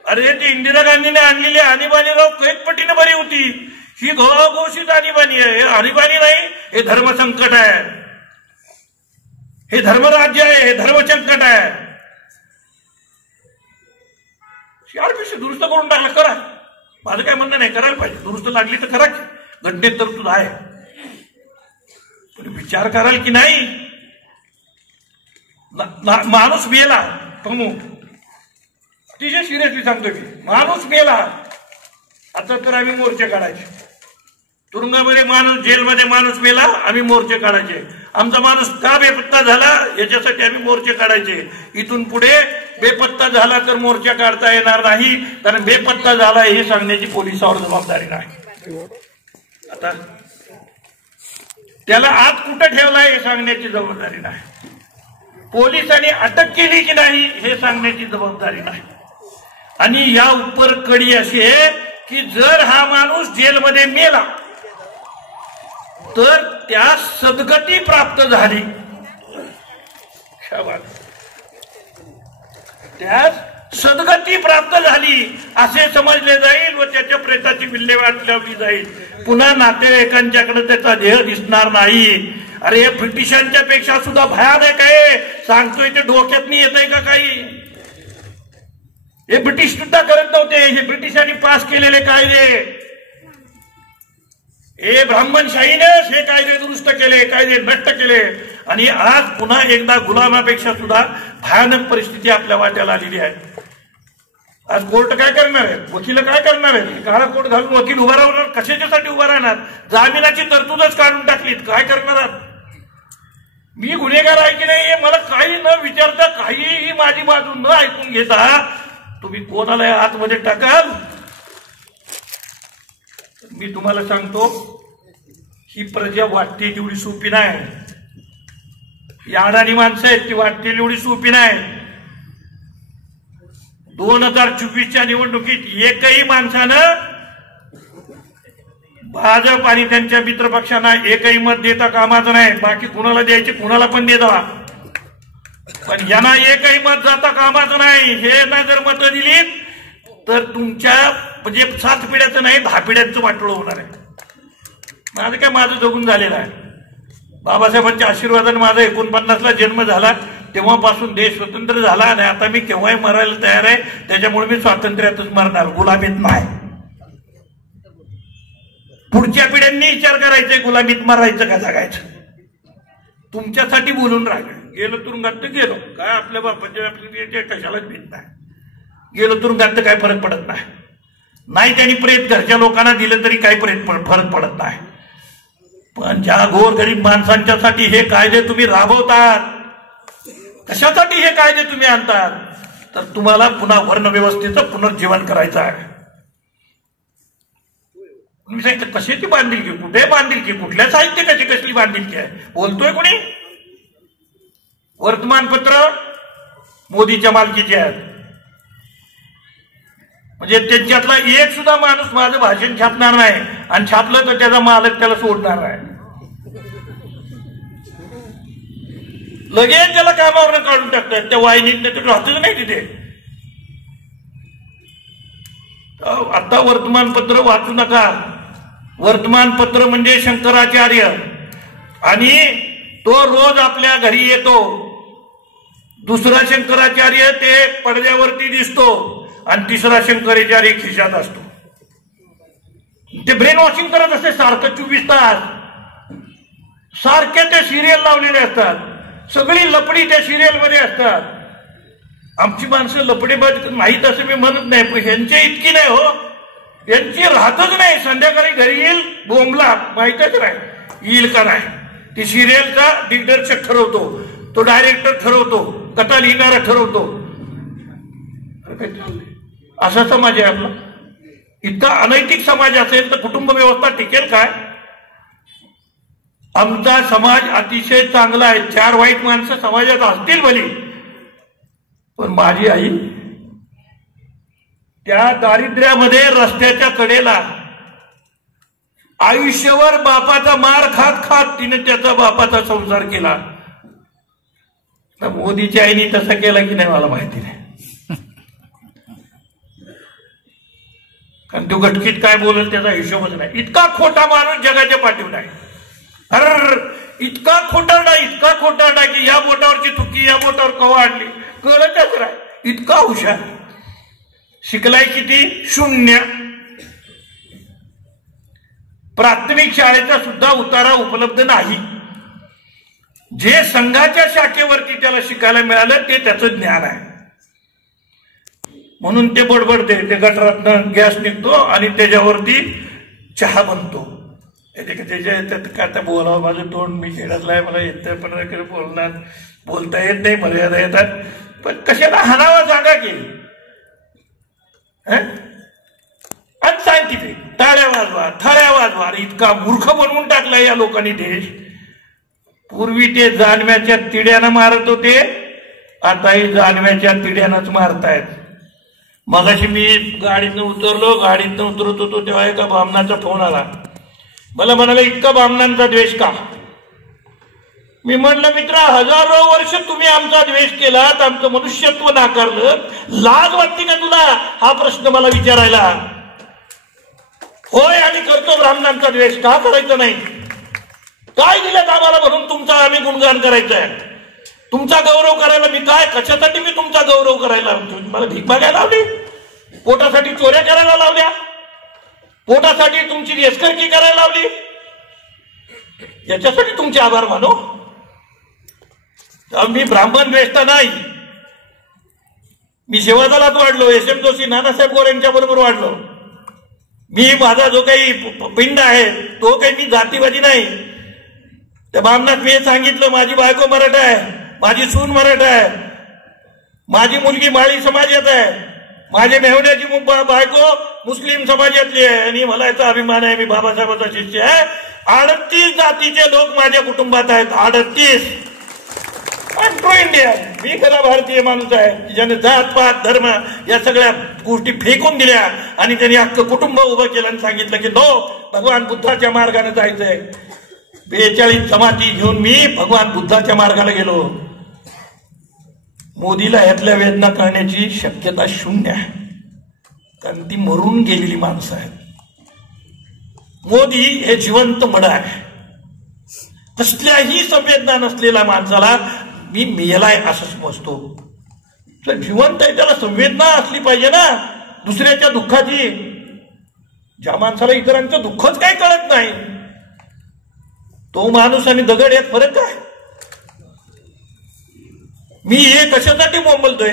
अरे ते इंदिरा गांधीने आणलेली आणीबाणीराव कैकपटीने बरी होती. ही घोषित आणीबाणी आहे. हे आणीबाणी नाही, हे धर्मसंकट आहे, हे धर्मराज्य आहे, हे धर्मसंकट आहे. सीआरपीसी दुरुस्त करून टाकला, करा. माझं काय म्हणणं नाही, करायला पाहिजे. दुरुस्त लागली तर करा, घटनेत तरतूद आहे. तुम्ही विचार कराल की नाही. माणूस मेला प्रमुख, अतिशय सिरियसली सांगतोय मी, माणूस मेला. आता तर आम्ही मोर्चे काढायचे. तुरुंगामध्ये माणूस, जेलमध्ये माणूस मेला, आम्ही मोर्चे काढायचे. आमचा माणूस का बेपत्ता झाला याच्यासाठी आम्ही मोर्चे काढायचे. इथून पुढे बेपत्ता झाला तर मोर्चा काढता येणार नाही, कारण बेपत्ता झाला हे सांगण्याची पोलिसावर जबाबदारी नाही. आता त्याला आत कुठं ठेवलाय हे सांगण्याची जबाबदारी नाही. पोलिसांनी अटक केली की नाही हे सांगण्याची जबाबदारी नाही. आणि या उपर कडी अशी आहे की जर हा माणूस जेलमध्ये मेला तर त्या सद्गती प्राप्त झाली, त्या सद्गती प्राप्त झाली असे समजले जाईल व त्याच्या प्रेताची विल्हेवाट लावली जाईल. पुन्हा नातेवाईकांच्याकडे त्याचा देह दिसणार नाही. अरे हे ब्रिटिशांच्या पेक्षा सुद्धा भयानक आहे. सांगतोय ते डोक्यात नाही येत आहे का काही? हे ब्रिटिश सुद्धा करत नव्हते. हे ब्रिटिशांनी पास केलेले कायदे, हे ब्राह्मणशाहीनेच हे कायदे दुरुस्त केले, कायदे नष्ट केले. आणि आज पुन्हा एकदा गुलामापेक्षा सुद्धा भयानक परिस्थिती आपल्या वाट्याला आलेली आहे. आज कोर्ट काय करणार आहे? वकील काय करणार आहे? काळा कोट घालून वकील उभा राहणार, कशाच्यासाठी उभा राहणार? जामिनाची तरतूदच काढून टाकलीत, काय करणार? मी गुन्हेगार आहे की नाही हे मला काही न विचारता, काहीही माझी बाजू न ऐकून घेता तुम्ही कोणाला आतमध्ये टाकाल? मी तुम्हाला सांगतो, ही प्रजा वाटते तेवढी सोपी नाही. ही अडाणी माणसं आहेत, ती वाटते एवढी सोपी नाही. 2024च्या निवडणुकीत एकही माणसानं भाजप आणि त्यांच्या मित्रपक्षांना एकही मत देता कामाचं नाही. बाकी कुणाला द्यायचे कुणाला पण देता, पण यांना एकही मत जाता कामाचं नाही. हे ना जर मतं दिलीत तर तुमच्या म्हणजे 7 पिढ्याचं नाही 10 पिढ्यांचं वाटोळं होणार आहे. माझं काय, माझं जगून झालेलं आहे. बाबासाहेबांच्या आशीर्वादाने माझा 49ला जन्म झाला, तेव्हापासून देश स्वतंत्र झाला. आणि आता मी केव्हाही मरायला तयार आहे. त्याच्यामुळे मी स्वातंत्र्यातच मरणार, गुलामीत नाही. पुढच्या पिढ्यांनी विचार करायचंय गुलामीत मरायचं का जगायचं. तुमच्यासाठी बोलून राहिलं. गेलो तुरुंगात तर गेलो, काय आपल्या बापाच्या आपल्या कशालाच भीत नाही. गेलो तुरुंगात तर काय फरक पडत नाही. नाही त्यांनी प्रेत घरच्या लोकांना दिलं तरी काही फरक पडत नाही. पण ज्या गोरगरीब माणसांच्यासाठी हे कायदे तुम्ही राबवतात, कशासाठी हे कायदे तुम्ही आणतात? तर तुम्हाला पुन्हा वर्णव्यवस्थेचं पुनर्जीवन करायचं आहे. मी सांगितलं कशाची बांधिलकी, कुठे बांधिलकी, कुठल्या साहित्य कसली बांधिलकी आहे? बोलतोय कोणी? वर्तमानपत्र मोदीच्या मालकीचे आहेत. म्हणजे त्यांच्यातला एक सुद्धा माणूस माझं भाषण छापणार नाही, आणि छापलं तर त्याचा मालक त्याला सोडणार नाही. लगेच त्याला कामावर काढून टाकतात. त्या वाहिनीत तर राहतच नाही तिथे. आता वर्तमानपत्र वाचू नका. वर्तमानपत्र म्हणजे शंकराचार्य, आणि तो रोज आपल्या घरी येतो. दुसरा शंकराचार्य ते पडद्यावरती दिसतो, आणि तिसरा शंकराचार्य खिशात असतो. ते ब्रेन वॉशिंग करत असते सारखं 24 तास. सारखे ते सिरियल लावलेले असतात. सगळी लपडी त्या सिरियल मध्ये असतात. आमची माणसं लपडेबाज माहीत असं मी म्हणत नाही, पण ह्यांच्या इतकी नाही हो. यांची राहतच नाही. संध्याकाळी घरी येईल बोंबला, माहीतच नाही येईल का नाही. ती सिरियलचा दिग्दर्शक ठरवतो, तो डायरेक्टर ठरवतो, कथा लिहिणारा ठरवतो. असा समाज आहे आपला. इतका अनैतिक समाज असेल तर कुटुंब व्यवस्था टिकेल काय? आमचा समाज अतिशय चांगला आहे. 4 वाईट माणसं समाजात असतील भली, पण माझी आई त्या दारिद्र्यामध्ये रस्त्याच्या कडेला आयुष्यभर बापाचा मार खात खात तिने त्याचा बापाचा संसार केला. तर मोदीच्या आईने तसं केलं की नाही मला माहिती नाही. कारण तो गटकीत काय बोलेल त्याचा हिशोबच नाही. इतका खोटा माणूस जगाच्या पाठीवर आहे. अरे इतका खोटारडा, इतका खोटारडा की या बोटावरची चुकी या बोटावर कवा आणली कळतच नाही. इतका हुशार. शिकलाय किती? 0. प्राथमिक शाळेचा सुद्धा उतारा उपलब्ध नाही. जे संघाच्या शाखेवरती त्याला शिकायला मिळालं ते त्याचं ज्ञान आहे. म्हणून ते बडबडते. ते गटरातनं गॅस निघतो आणि त्याच्यावरती चहा बनतो. त्याच्या काय बोलावं, माझं तोंड मी खेळतलं आहे, मला येतं पण बोलणार बोलता येत नाही, मर्यादा येतात. पण कशाला हाणावा सांगा की. अनसायंटिफिक टाळ्या वाजवा, थाळ्या वाजवा. इतका मूर्ख बनवून टाकला या लोकांनी देश. पूर्वी ते जानव्याच्या तिड्यानं मारत होते, आताही जानव्याच्या तिड्यानंच मारतायत. मगाशी मी गाडीतनं उतरत होतो तेव्हा एका ब्राह्मणाचा फोन आला. मला म्हणाला, इतका ब्राह्मणांचा द्वेष का? मी म्हणलं, मित्रा, हजारो वर्ष तुम्ही आमचा द्वेष केलात, आमचं मनुष्यत्व नाकारलं, लाज वाटते का तुला हा प्रश्न मला विचारायला? होय, आम्ही करतो ब्राह्मणांचा द्वेष. का करायचं नाही? काय दिलं आम्हाला म्हणून तुमचा आम्ही गुणगान करायचंय? तुमचा गौरव करायला मी काय, कशासाठी मी तुमचा गौरव करायला? मला भीक मागायला लावली? पोटासाठी चोऱ्या करायला लावल्या? पोटासाठी तुमची रेसकरकी करायला लावली? याच्यासाठी तुमचे आभार मानो? मी ब्राह्मण द्वेषता नाही. मी सेवादलात वाढलो, SM जोशी, नानासाहेब गोरे यांच्या बरोबर वाढलो. मी माझा जो काही पिंड आहे तो काही मी जातीवादी नाही. त्या ब्राह्मणात मी सांगितलं, माझी बायको मराठा आहे, माझी सून मराठा आहे, माझी मुलगी माळी समाजात आहे, माझ्या मेहण्याची बायको मुस्लिम समाजातली आहे आणि मला याचा अभिमान आहे. मी बाबासाहेबांचा शिष्य आहे. 38 जातीचे लोक माझ्या कुटुंबात आहेत. 38. Pro India. मी खरा भारतीय माणूस आहे, ज्याने जात पात धर्म या सगळ्या गोष्टी फेकून दिल्या आणि त्यांनी अख्खं कुटुंब उभं केलं आणि सांगितलं की नो, भगवान बुद्धाच्या मार्गाने जायचंय. 42 जमाती घेऊन मी भगवान बुद्धाच्या मार्गाला गेलो. मोदीला यातल्या वेदना करण्याची शक्यता शून्य आहे, कारण ती मरून गेलेली माणसं आहेत. मोदी हे जिवंत मड आहे. कसल्याही संवेदना नसलेल्या माणसाला मी मेलाय असं समजतो. जिवंत आहे, त्याला संवेदना असली पाहिजे ना दुसऱ्याच्या दुःखाची. ज्या माणसाला इतरांचं दुःखच काही कळत नाही, तो माणूस आणि दगड यात फरक काय? मी हे कशासाठी बोंबलतोय?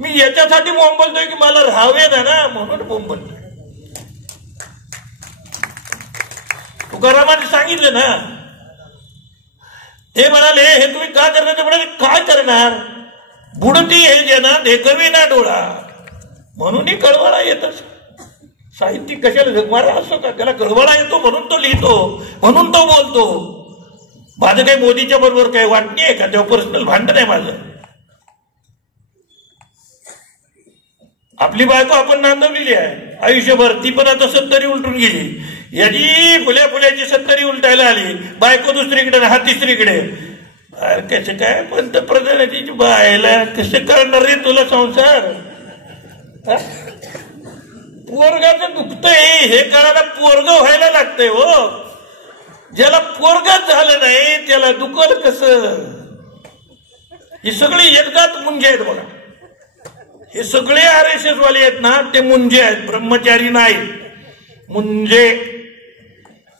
मी याच्यासाठी बोंबलतोय की मला राहावे ना म्हणून बोंबलतोय. तुकारामाने सांगितलं ना, ते म्हणाले, हे तुम्ही का करणार? ते म्हणाले, काय करणार? बुडती हे जे ना देखवी ना डोळा, म्हणूनही कळवळा येतच. साहित्यिक कशाला जगमारा असतो का? त्याला कळवळा येतो म्हणून तो लिहितो, म्हणून तो बोलतो. माझं काही मोदीच्या बरोबर काही वाटणी आहे का? तेव्हा पर्सनल भांडण आहे माझं. आपली बायको आपण नांदवलेली आहे आयुष्यभर, ती पण आता 70 उलटून गेली. याची फुल्याची 70 उलटायला आली. बायको दुसरीकडे, हा तिसरीकडे. कसं काय पंतप्रधानाची बायला कसं करणार रे तुला संसार? पोरगाचं दुखतंय, हे करायला पोरग व्हायला लागतंय. हो, ज्याला पोरगच झालं नाही त्याला दुखल कसं? ही सगळी एकदाच मुंजे आहेत बघा. हे सगळे RSS वाले आहेत ना, ते मुंजे आहेत, ब्रह्मचारी नाही, मुंजे.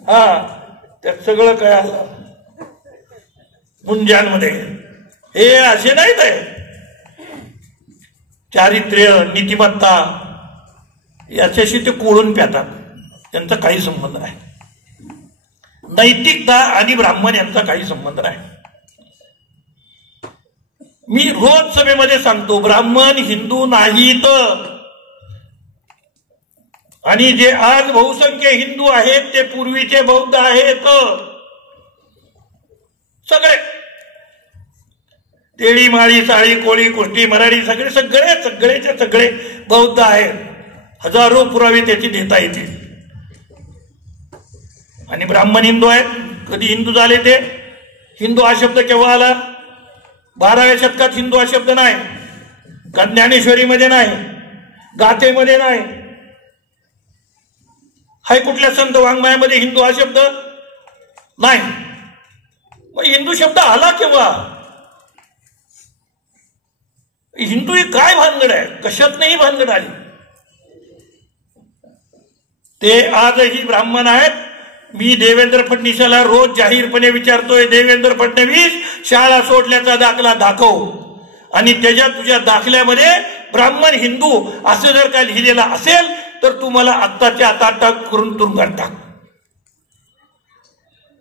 हा, त्यात सगळं काय आलं मुंज्यांमध्ये. हे असे नाहीत आहे. चारित्र्य, नीतिमत्ता याच्याशी ते कोळून प्यातात, त्यांचा काही संबंध नाही. नैतिकता आणि ब्राह्मण यांचा काही संबंध नाही. मी रोज सभेमध्ये सांगतो, ब्राह्मण हिंदू नाहीत. आणि जे आज बहुसंख्य हिंदू आहेत ते पूर्वीचे बौद्ध आहेत. सगळे तेळी, माळी, साळी, कोळी, कुष्टी, मराठी सगळे बौद्ध आहेत. हजारो पुरावे त्याची देता येतील. आणि ब्राह्मण हिंदू आहेत. कधी हिंदू झाले ते? हिंदू हा शब्द केव्हा आला? 12व्या शतकात हिंदू हा शब्द नाही. का ज्ञानेश्वरीमध्ये नाही, गाथेमध्ये नाही, हाय कुठल्या संत वाङ्मयामध्ये हिंदू हा शब्द नाही. मग हिंदू शब्द आला केव्हा? हिंदू ही काय भानगड आहे? कशात नाही भानगड आली. ते आजही ब्राह्मण आहेत. मी देवेंद्र फडणवीसाला रोज जाहीरपणे विचारतोय, देवेंद्र फडणवीस, शाळा सोडल्याचा दाखला दाखव आणि त्याच्या तुझ्या दाखल्यामध्ये ब्राह्मण हिंदू असं जर का लिहिलेलं असेल तर तू मला आत्ताच्या आता अटक करून तुरुंगात टाक.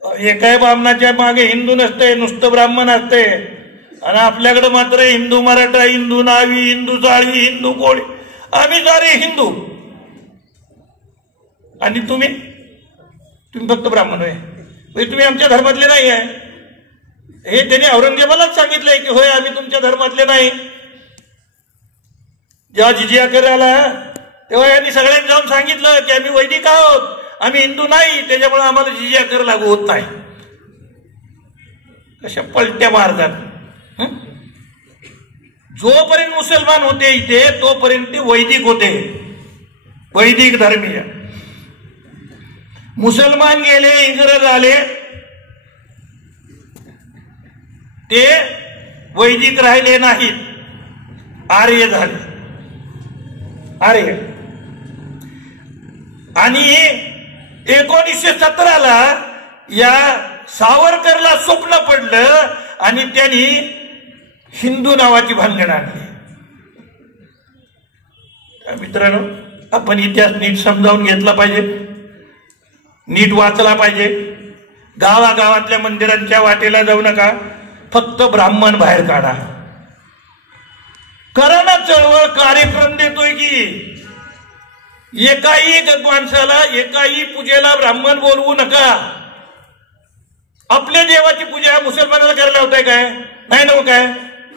एकाही ब्राह्मणाच्या मागे हिंदू नसते, नुसतं ब्राह्मण असते. आणि आपल्याकडे मात्र हिंदू मराठा, हिंदू नावी, हिंदू साळी, हिंदू कोळी, आम्ही सारे हिंदू. आणि तुम्ही फक्त ब्राह्मण आहे, तुम्ही आमच्या धर्मातले नाही आहे. हे त्यांनी औरंगजेबालाच सांगितलंय की होय आम्ही तुमच्या धर्मातले नाही. जेव्हा जिजिया कर आला तेव्हा यांनी सगळ्यांनी जाऊन सांगितलं की आम्ही वैदिक आहोत, आम्ही हिंदू नाही, त्याच्यामुळे आम्हाला जिजिया कर लागू होत नाही. कशा पलट्या मारतात. जोपर्यंत मुसलमान होते इथे तोपर्यंत ते वैदिक होते, वैदिक धर्मीय. मुसलमान गेले, इंग्रज आले, ते वैदिक राहिले नाहीत, आर्य झाले, आर्य. आणि 1917ला या सावरकरला स्वप्न पडलं आणि त्यांनी हिंदू नावाची भानगड आणली. मित्रांनो, आपण इतिहास नीट समजावून घेतला पाहिजे, नीट वाचला पाहिजे. गावागावातल्या मंदिरांच्या वाटेला जाऊ नका, फक्त ब्राह्मण बाहेर काढा. करा ना चळवळ, कार्यक्रम देतोय की. एकाही माणसाला, एकाही पूजेला ब्राह्मण बोलवू नका. आपल्या देवाची पूजा मुसलमानाला करायला लावताय काय? नाही ना. काय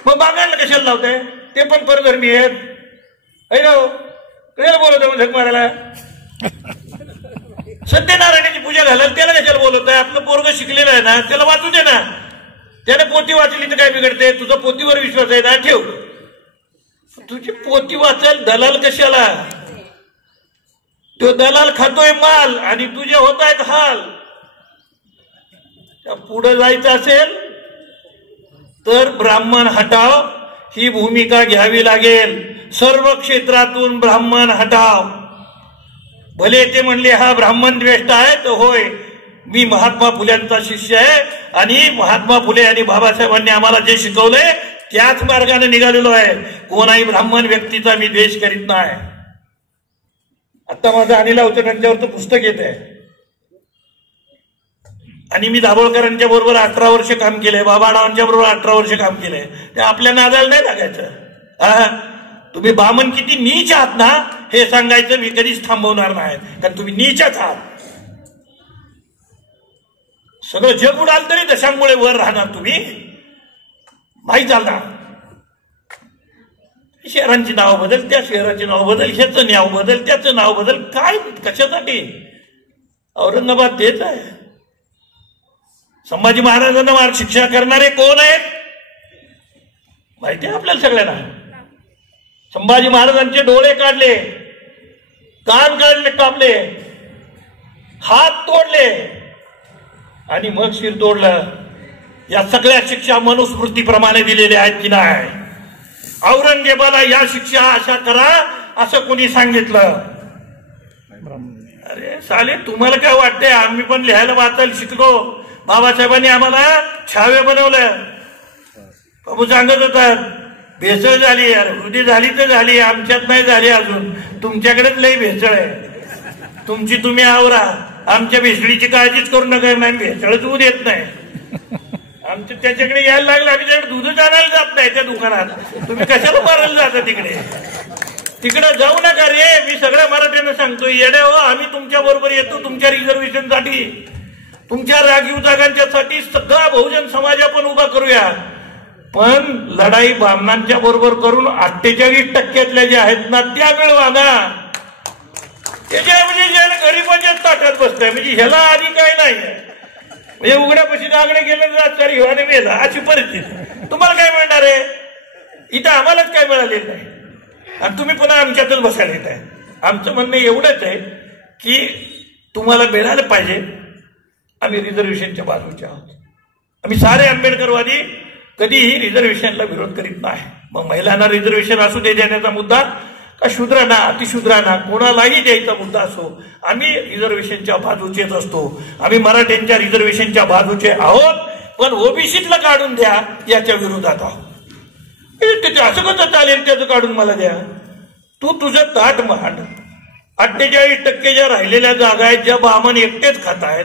मग बांगायला कशाला लावताय? ते पण परधर्मी आहेत. कशाला बोलत आहे झक मारायला? सत्यनारायणाची पूजा घालायला त्याला कशाला बोलत आहे? आपलं पोरग शिकलेलं आहे ना, त्याला वाचू दे ना. त्याने पोती वाचली तर काय बिघडते? तुझा पोतीवर विश्वास आहे ना, ठेव. तुझी पोती वाचाल दलाल कशाला? तो दलाल खातोय माल आणि तुझे होत आहेत हाल. पुढे जायचं असेल तर ब्राह्मण हटाव ही भूमिका घ्यावी लागेल. सर्व क्षेत्रातून ब्राह्मण हटाव. भले ते म्हणले हा ब्राह्मण द्वेष्ट आहे, तर होय, मी महात्मा फुल्यांचा शिष्य आहे आणि महात्मा फुले आणि बाबासाहेबांनी आम्हाला जे शिकवलंय त्याच मार्गाने निघालेलो आहे. कोणाही ब्राह्मण व्यक्तीचा मी द्वेष करीत नाही. आता माझं अनिल अवचटांच्यावरचं पुस्तक येत आहे आणि मी दाभोळकरांच्या बरोबर 18 वर्ष काम केलंय, बाबाडावांच्या बरोबर 18 वर्ष काम केलंय. ते आपल्या नादाला नाही लागायचं. तुम्ही बामण किती नीच आहात ना हे सांगायचं मी कधीच थांबवणार नाही, कारण तुम्ही नीचच आहात. सगळं जग उडाल तरी दशांमुळे वर राहणार तुम्ही, माहीत झाला. शहरांची नाव बदल, त्या शहराची नाव बदल, ह्याचं नाव बदल, त्याचं नाव बदल. काय कशासाठी? औरंगाबाद तेच आहे. संभाजी महाराजांना मार शिक्षा करणारे कोण आहेत माहिती आहे आपल्याला सगळ्यांना. संभाजी महाराजांचे डोळे काढले, कान काढले, कापले, हात तोडले आणि मग शिर तोडलं. या सगळ्या शिक्षा मनुस्मृतीप्रमाणे दिलेल्या आहेत की नाही? औरंगजेबाला या शिक्षा अशा करा असं कोणी सांगितलं? अरे साले, तुम्हाला काय वाटतंय? आम्ही पण लिहायला वाचायला शिकलो. बाबासाहेबांनी आम्हाला छावे बनवलं. बाबू सांगत होतात भेसळ झाली, यार हृदय झाली तर झाली, आमच्यात नाही झाली अजून. तुमच्याकडेच लई भेसळ आहे, तुमची तुम्ही आवरा. आमच्या भेसळीची काळजीच करू नका, नाही भेसळच होऊ देत नाही. आमच्या त्याच्याकडे यायला लागलं, आम्ही त्याकडे दूधच आणायला जात नाही त्या दुकानात. तुम्ही कशाला मारायला जाता तिकडे? तिकडे जाऊ नका रे. मी सगळ्या मराठ्यांना सांगतोय, येडे हो, आम्ही तुमच्या बरोबर येतो तुमच्या रिझर्वेशनसाठी, तुमच्या राखीव जागांच्यासाठी. सगळा बहुजन समाज आपण उभा करूया, पण लढाई ब्राह्मणांच्या बरोबर करून 48% ज्या आहेत ना त्या मिळवा ना. त्याच्याऐवजी ज्याला गरीबाच्याच ताटात बसताय, म्हणजे ह्याला आधी काय नाही. म्हणजे उघड्यापाशी आगडे गेलं राजकारी हिवाने मेला अशी परिस्थिती. तुम्हाला काय मिळणार आहे? इथं आम्हालाच काय मिळालेलं नाही आणि तुम्ही पुन्हा आमच्यातच बसायला येत आहे. आमचं म्हणणं एवढंच आहे की तुम्हाला मिळालं पाहिजे. आम्ही रिझर्वेशनच्या बाजूचे आहोत. आम्ही सारे आंबेडकरवादी कधीही रिझर्वेशनला विरोध करीत नाही. मग महिलांना रिझर्वेशन असू दे देण्याचा मुद्दा, का शूद्रांना, अतिशूद्रांना, कोणालाही द्यायचा मुद्दा असो, आम्ही रिझर्वेशनच्या बाजूचेच असतो. आम्ही मराठ्यांच्या रिझर्वेशनच्या बाजूचे आहोत, पण ओबीसीतला काढून द्या याच्या विरोधात आहोत. असं कसं चालेल? त्याचं काढून मला द्या. तू तुझं ताट मांड. 48% ज्या राहिलेल्या जागा आहेत, ज्या बामण एकटेच खात आहेत,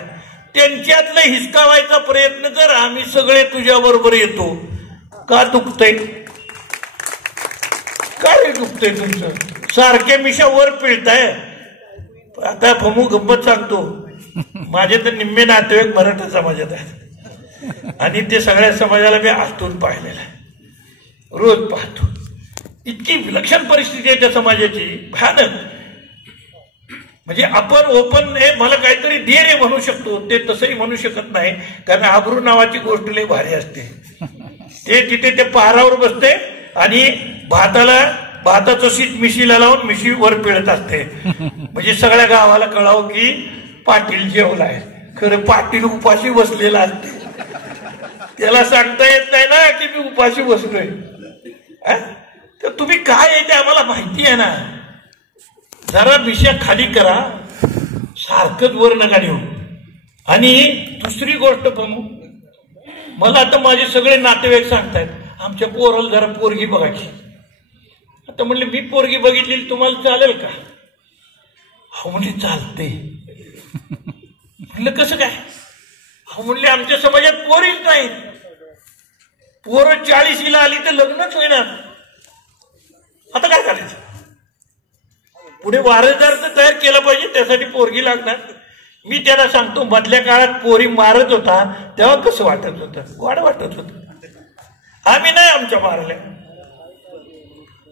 त्यांच्यातलं हिसकावायचा प्रयत्न कर. आम्ही सगळे तुझ्या बरोबर येतो. का दुखतंय? काय दुखतंय तुमचं? सारखे मिशा वर पिळताय. आता फमू गंमत सांगतो, माझे तर निम्मे नातेवाईक मराठा समाजात आहेत. आणि ते सगळ्या समाजाला मी आतून पाहिलेलं आहे, रोज पाहतो. इतकी विलक्षण परिस्थिती आहे त्या समाजाची, भयानक. म्हणजे आपण ओपन मला काहीतरी दे रे म्हणू शकतो, ते तसंही म्हणू शकत नाही, कारण आबरू नावाची गोष्ट लई भारी असते. ते तिथे ते पहारावर बसते आणि भाताचं शीत मिशीला लावून मिशी वर पिळत असते. म्हणजे सगळ्या गावाला कळावं की पाटील जेवलाय. खरं पाटील उपाशी बसलेला असते, त्याला सांगता येत नाही ना की मी उपाशी बसलोय. तर तुम्ही काय आहे ते आम्हाला माहिती आहे ना. जरा मिशा खाली करा, सारखंच वर नका नेऊ. आणि दुसरी गोष्ट बघू, मला आता माझे सगळे नातेवाईक सांगतायत आमच्या पोराला जरा पोरगी बघायची. आता म्हणले मी पोरगी बघितली तुम्हाला चालेल का? हो म्हणले चालते. म्हणलं कसं काय? हो म्हणले आमच्या समाजात पोरीच नाही, पोरं 40ला आली तर लग्नच होईना. आता काय करायचं? पुढे वारसदार तर तयार केला पाहिजे, त्यासाठी पोरगी लागणार. मी त्याला सांगतो मधल्या काळात पोरी मारत होता तेव्हा कसं वाटत होतं? वाढ वाटत होतं. आम्ही नाही आमच्या मारल्या.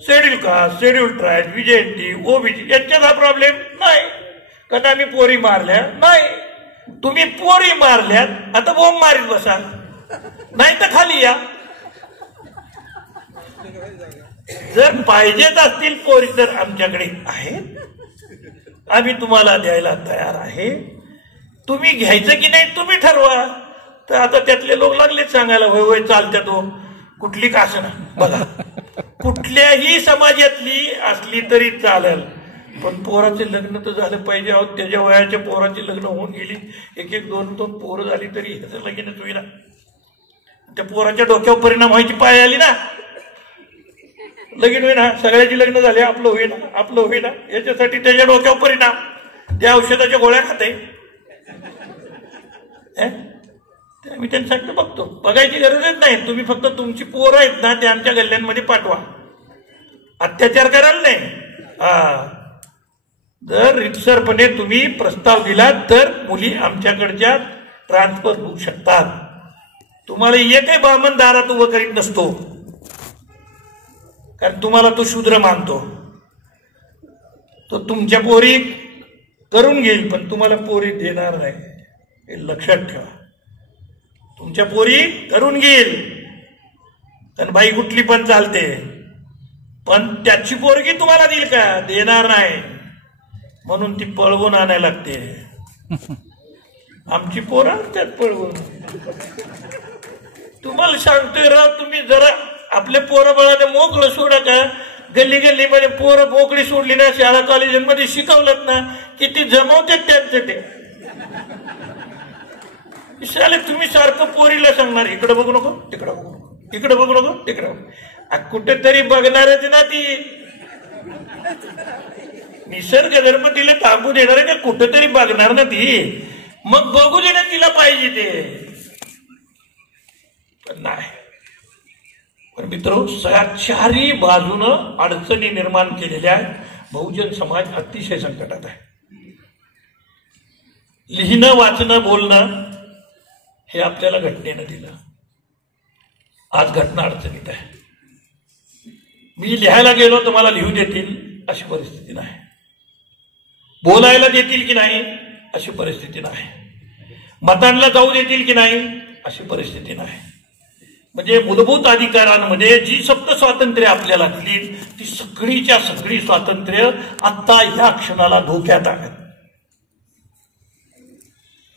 शेड्यूल कास्ट, शेड्यूल ट्राईब, विजयंती, ओबीसी यांच्यात हा प्रॉब्लेम नाही, कारण आम्ही पोरी मारल्या नाही. तुम्ही पोरी मारल्यात, आता बोंब मारीत बसा, नाही तर खाली या. जर पाहिजेच असतील पोरी तर आमच्याकडे आहेत, आम्ही तुम्हाला द्यायला तयार आहे. तुम्ही घ्यायचं की नाही तुम्ही ठरवा. तर आता त्यातले लोक लागले सांगायला होय होय चालत्या तो कुठली का असं ना. बघा कुठल्याही समाजातली असली तरी चालेल, पण पोराचे लग्न तर झालं पाहिजे. अहो त्याच्या वयाच्या पोराची लग्न होऊन गेली, एक एक दोन दोन पोरं झाली तरी ह्याचं लगीनच होईना. त्या पोराच्या डोक्यावर परिणाम व्हायची पाय आली ना, लगीन होईना, सगळ्याची लग्न झाले, आपलं होईना आपलं होईना. याच्यासाठी त्याच्या डोक्यावर परिणाम, त्या औषधाच्या गोळ्या खाते. मी त्यांना सांगतो बघतो, बघायची गरजच नाही. तुम्ही फक्त तुमची पोरं आहेत ना ते आमच्या गल्ल्यांमध्ये पाठवा, अत्याचार कराल नाही. जर रितसरपणे तुम्ही प्रस्ताव दिला तर मुली आमच्याकडच्या ट्रान्सफर होऊ शकतात. तुम्हाला एकही बामण दारात उभं करीत नसतो, कारण तुम्हाला तो शूद्र मानतो. तो तुमच्या पोरी करून घेईल पण तुम्हाला पोरी देणार नाही, हे लक्षात ठेवा. तुमच्या पोरी करून घेईल, कारण बाई कुठली पण चालते, पण त्याची पोरगी तुम्हाला देईल का? देणार नाही. म्हणून ती पळवून आणायला लागते. आमची पोरं त्यात पळवून. तुम्हाला सांगतोय राव, तुम्ही जरा आपले पोरं बळाने मोकळं सोडा का. गल्ली गल्लीमध्ये पोरं मोकळी सोडली ना, शाळा कॉलेजांमध्ये शिकवलं ना, किती जमवतात त्यांचं ते. शाळे तुम्ही सारखं पोरीला सांगणार इकडे बघू नको तिकडे बघू नको, इकडे बघू नको तिकडे बघू. कुठेतरी बघणारच ना ती. निसर्ग धर्म तिला थांबू देणार आहे का? कुठेतरी बघणार ना ती, मग बघू दे ना तिला पाहिजे ते. पण नाही. पण मित्र, चारही बाजूनं अडचणी निर्माण केलेल्या आहेत. बहुजन समाज अतिशय संकटात आहे. लिहिणं वाचणं बोलणं हे आपल्याला घटनेनं दिलं, आज घटना अडचणीत आहे. मी लिहायला गेलो तर मला लिहू देतील अशी परिस्थिती नाही, बोलायला देतील की नाही अशी परिस्थिती नाही, मतांना जाऊ देतील की नाही अशी परिस्थिती नाही. म्हणजे मूलभूत अधिकारांमध्ये जी सप्त स्वातंत्र्य आपल्याला दिली ती सगळीच्या सगळी स्वातंत्र्य आता या क्षणाला धोक्यात आहेत.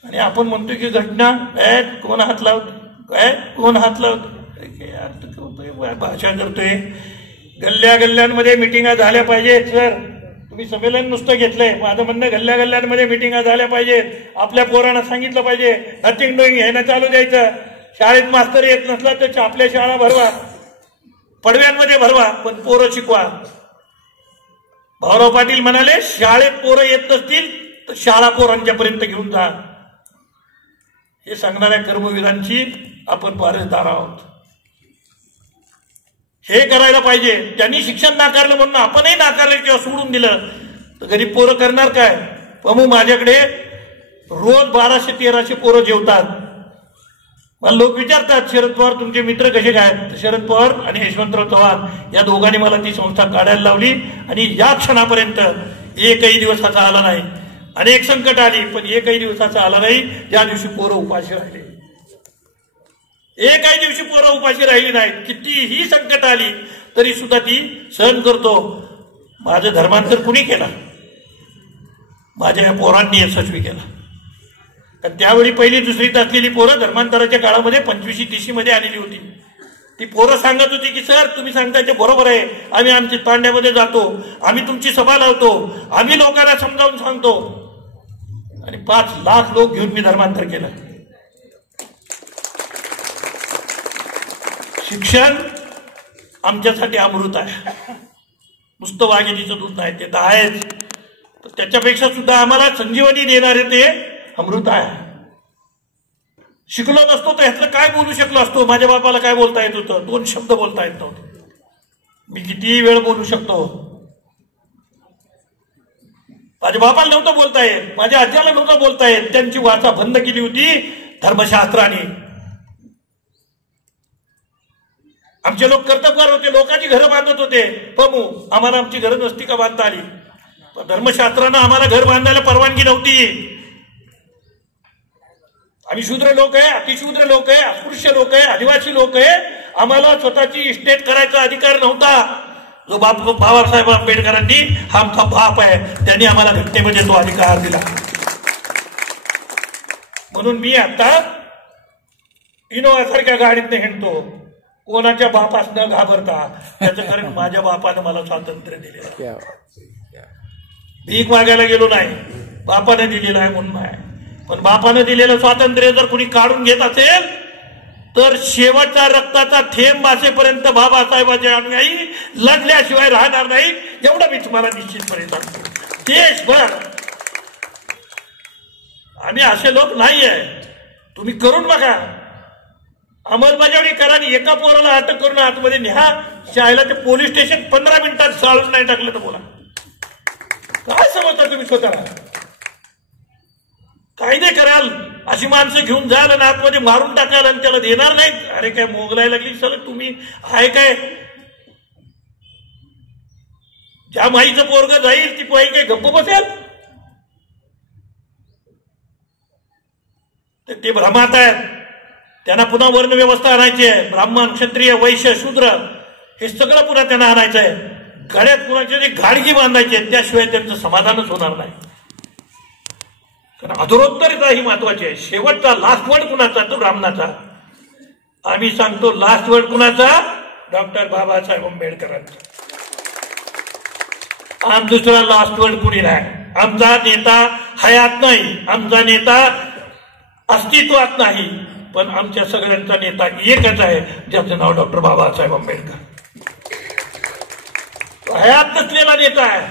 आणि आपण म्हणतो की घटना कोण हात लावत, कोण हात लावत, भाषा करतोय. गल्ल्या गल्ल्यांमध्ये मिटिंगा झाल्या पाहिजेत. सर तुम्ही संमेलन नुसतं घेतलंय, माझं म्हणणं गल्ल्या गल्ल्यांमध्ये मिटिंगा झाल्या पाहिजेत. आपल्या पोरांना सांगितलं पाहिजे नथिंग डुईंग हे ना चालू द्यायचं. शाळेत मास्तर येत नसला तर आपल्या शाळा भरवा, पडव्यांमध्ये भरवा, पण पोरं शिकवा. भाऊराव पाटील म्हणाले शाळेत पोरं येत नसतील तर शाळा पोरांच्या पर्यंत घेऊन जा. हे सांगणाऱ्या कर्मवीरांची आपण वारसदार आहोत. हे करायला पाहिजे. त्यांनी शिक्षण नाकारलं म्हणून आपणही नाकारलं किंवा सोडून दिलं तर गरीब पोरं करणार काय? पमू माझ्याकडे रोज 1200-1300 पोरं जेवतात. मला लोक विचारतात शरद पवार तुमचे मित्र कसे काय, शरद पवार आणि यशवंतराव चव्हाण या दोघांनी मला ती संस्था काढायला लावली आणि या क्षणापर्यंत एकही दिवसाचा आला नाही. अनेक संकट आली पण एकही दिवसाचा आला नाही ज्या दिवशी पोरं उपाशी राहिले. एकही दिवशी पोरं उपाशी राहिली नाही. कितीही संकट आली तरी सुद्धा ती सहन करतो. माझं धर्मांतर कुणी केलं? माझ्या या पोरांनी यशस्वी केला. कारण त्यावेळी पहिली दुसरीत असलेली पोरं धर्मांतराच्या काळामध्ये 25-30 मध्ये आलेली होती. ती पोरं सांगत होती की सर तुम्ही सांगताय ते बरोबर आहे, आम्ही आमच्या तांड्यामध्ये जातो, आम्ही तुमची सभा लावतो, आम्ही लोकांना समजावून सांगतो. आणि 5 लाख लोक घेऊन मी धर्मांतर केलं. शिक्षण आमच्यासाठी अमृत आहे, नुसतं वाघिणीचं दूध नाही, ते तर आहेच, त्याच्यापेक्षा सुद्धा आम्हाला संजीवनी देणारे ते अमृत आहे. शिकलो नसतो तर ह्यातलं काय बोलू शकलो असतो? माझ्या बापाला काय बोलता येत होतं? 2 शब्द बोलता येत नव्हते. मी कितीही वेळ बोलू शकतो. माझ्या बापाला नव्हतं बोलता येत, माझ्या आज्याला नव्हतं बोलता येत. त्यांची वाचा बंद केली होती धर्मशास्त्राने. आमचे लोक कर्तबगार होते, लोकांची घरं बांधत होते. पण आम्हाला आमची घरं नसती का बांधता आली? पण धर्मशास्त्रानं आम्हाला घर बांधायला परवानगी नव्हती. आम्ही शूद्र लोक आहे, अतिशूद्र लोक आहे, अस्पृश्य लोक आहे, आदिवासी लोक आहे. आम्हाला स्वतःची इस्टेट करायचा अधिकार नव्हता. जो बाबासाहेब आंबेडकरांनी हा आमचा बाप आहे, त्यांनी आम्हाला घटनेमध्ये तो अधिकार दिला. म्हणून मी आता इनोव्हा सारख्या गाडीत हिंडतो, कोणाच्या बापास न घाबरता. त्याचं कारण माझ्या बापानं मला स्वातंत्र्य दिलेलं. भीक मागायला गेलो नाही, बापाने दिलेलं आहे म्हणून आहे. पण बापानं दिलेलं स्वातंत्र्य जर कोणी काढून घेत असेल तर शेवटचा रक्ताचा थेंब असेपर्यंत बाबासाहेबांच्या अनुयायी लढल्याशिवाय राहणार नाही, एवढं मी तुम्हाला निश्चितपणे सांगतो. देशभर आम्ही असे लोक नाही आहे. तुम्ही करून बघा, अंमलबजावणी करा आणि एका पोराला अटक करून आतमध्ये न्या. शाळेला ते पोलीस स्टेशन 15 मिनिटात चालून नाही टाकलं तर बोला काय समजता तुम्ही स्वतःला? कायदे कराल, अशी माणसं घेऊन जाल आणि आतमध्ये मारून टाकाल आणि त्याला देणार नाहीत. अरे काय मोगलाय लागली सलग तुम्ही आहे काय? ज्या माईचं पोरग जाईल ती बाई काय गप्प बसेल? ते भ्रमात आहेत. त्यांना पुन्हा वर्ण व्यवस्था आणायची आहे. ब्राह्मण, क्षत्रिय, वैश्य, शूद्र हे सगळं पुन्हा त्यांना आणायचं आहे. गळ्यात कुणाची तरी गाडगी बांधायची आहे, त्याशिवाय त्यांचं समाधानच होणार नाही. कारण अधोरोत्तरिता ही महत्वाची आहे. शेवटचा लास्ट वर्ड कुणाचा? तो रामनाचा. आम्ही सांगतो लास्ट वर्ड कुणाचा? डॉक्टर बाबासाहेब आंबेडकरांचा. आम दुसरा लास्ट वर्ड कुणी नाही. आमचा नेता हयात नाही, आमचा नेता अस्तित्वात नाही, पण आमच्या सगळ्यांचा नेता एकच आहे, ज्याचं नाव डॉक्टर बाबासाहेब आंबेडकर. हयात नसलेला नेता आहे,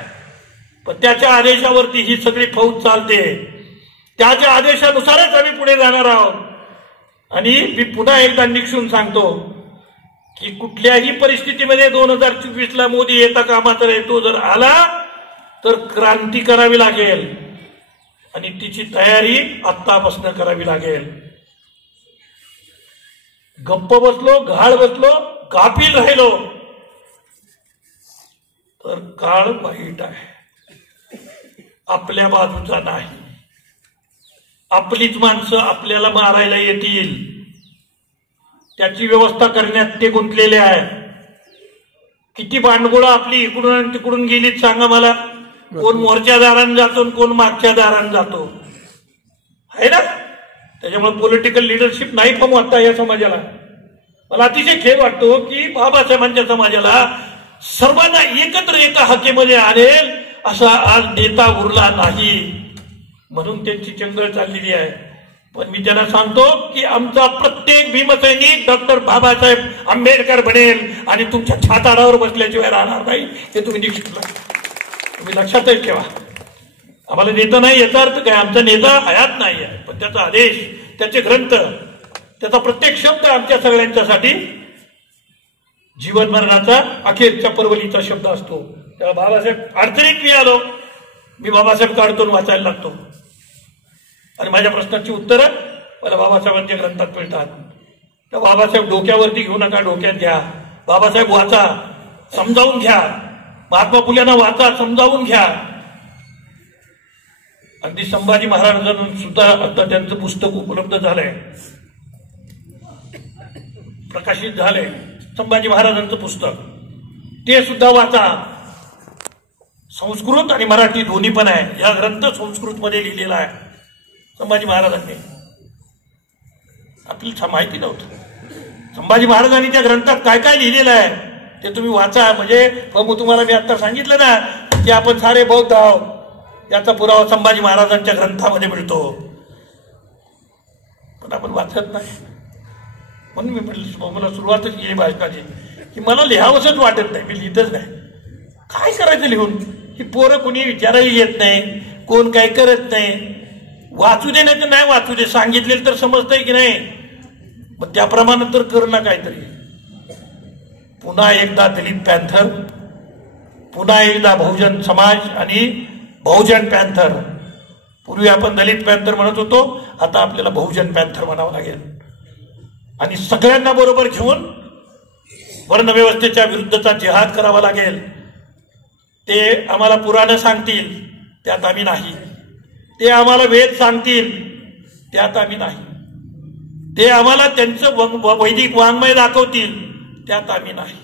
पण त्याच्या आदेशावरती ही सगळी फौज चालते. त्याच्या आदेशानुसारच आम्ही पुढे जाणार आहोत. आणि मी पुन्हा एकदा निक्षून सांगतो की कुठल्याही परिस्थितीमध्ये 2024 मोदी येता कामाचा रे. तो जर आला तर क्रांती करावी लागेल आणि तिची तयारी आत्तापासून करावी लागेल. गप्प बसलो, घाळ बसलो, गाफील राहिलो तर काळ वाईट आहे, आपल्या बाजूचा नाही. आपलीच माणसं आपल्याला मारायला येतील, त्याची व्यवस्था करण्यात ते गुंतलेले आहे. किती भांडगोळा आपली इकडून आणि तिकडून गेलीत सांगा मला. कोण मोर्चा दारान जातो, कोण मागच्या दारान जातो, आहे ना. त्याच्यामुळे पॉलिटिकल लिडरशिप नाही आता या समाजाला. मला अतिशय खेद वाटतो की बाबासाहेबांच्या समाजाला सर्वांना एकत्र एका हाकेमध्ये आणेल असा आज नेता उरला नाही, म्हणून त्यांची चंगळ चाललेली आहे. पण मी त्यांना सांगतो की आमचा प्रत्येक भीमसैनिक डॉक्टर बाबासाहेब आंबेडकर बनेल आणि तुमच्या छाताडावर बसल्याशिवाय राहणार नाही, हे तुम्ही निश्चित तुम्ही लक्षातच ठेवा. आम्हाला नेता नाही याचा अर्थ काय? आमचा नेता हयात नाही आहे, पण त्याचा आदेश, त्याचे ग्रंथ, त्याचा प्रत्येक शब्द आमच्या सगळ्यांच्यासाठी जीवन मरणाचा अखेरच्या परवलीचा शब्द असतो. त्याला बाबासाहेब अडचणीत मी आलो, मी बाबासाहेब काढतो वाचायला लागतो आणि माझ्या प्रश्नाची उत्तरं मला बाबासाहेबांच्या ग्रंथात मिळतात. तर बाबासाहेब डोक्यावरती घेऊ नका, डोक्यात घ्या. बाबासाहेब वाचा, समजावून घ्या. महात्मा फुलेंना वाचा, समजावून घ्या. अगदी संभाजी महाराजांना सुद्धा आता त्यांचं पुस्तक उपलब्ध झालंय, प्रकाशित झालंय संभाजी महाराजांचं पुस्तक, ते सुद्धा वाचा. संस्कृत आणि मराठी दोन्ही पण आहे. या ग्रंथ संस्कृत मध्ये लिहिलेला आहे संभाजी महाराजांनी. आपल्याला माहिती नव्हतं संभाजी महाराजांनी त्या ग्रंथात काय काय लिहिलेलं आहे ते तुम्ही वाचा. म्हणजे तुम्हाला मी आता सांगितलं ना की आपण सारे बौद्ध आहोत, याचा पुरावा संभाजी महाराजांच्या ग्रंथामध्ये मिळतो, पण आपण वाचत नाही. म्हणून मी म्हटलं, मला सुरुवातच केली भाषणाची की मला लिहावंसच वाटत नाही, मी लिहितच नाही. काय करायचं लिहून? ही पोरं कोणी विचारायला येत नाही, कोण काय करत नाही. वाचू दे नाही तर नाही वाचू दे, सांगितलेलं तर समजतंय की नाही, मग त्याप्रमाणे तर कर ना काहीतरी. पुन्हा एकदा दलित पॅन्थर, पुन्हा एकदा बहुजन समाज आणि बहुजन पॅन्थर. पूर्वी आपण दलित पॅन्थर म्हणत होतो, आता आपल्याला बहुजन पॅन्थर म्हणावं लागेल. आणि सगळ्यांना बरोबर घेऊन वर्णव्यवस्थेच्या विरुद्धचा जिहाद करावा लागेल. ते आम्हाला पुराणं सांगतील, त्यात आम्ही नाही. ते आम्हाला वेद सांगतील, त्यात आम्ही नाही. ते आम्हाला त्यांचं वैदिक वाङ्मय दाखवतील, त्यात आम्ही नाही.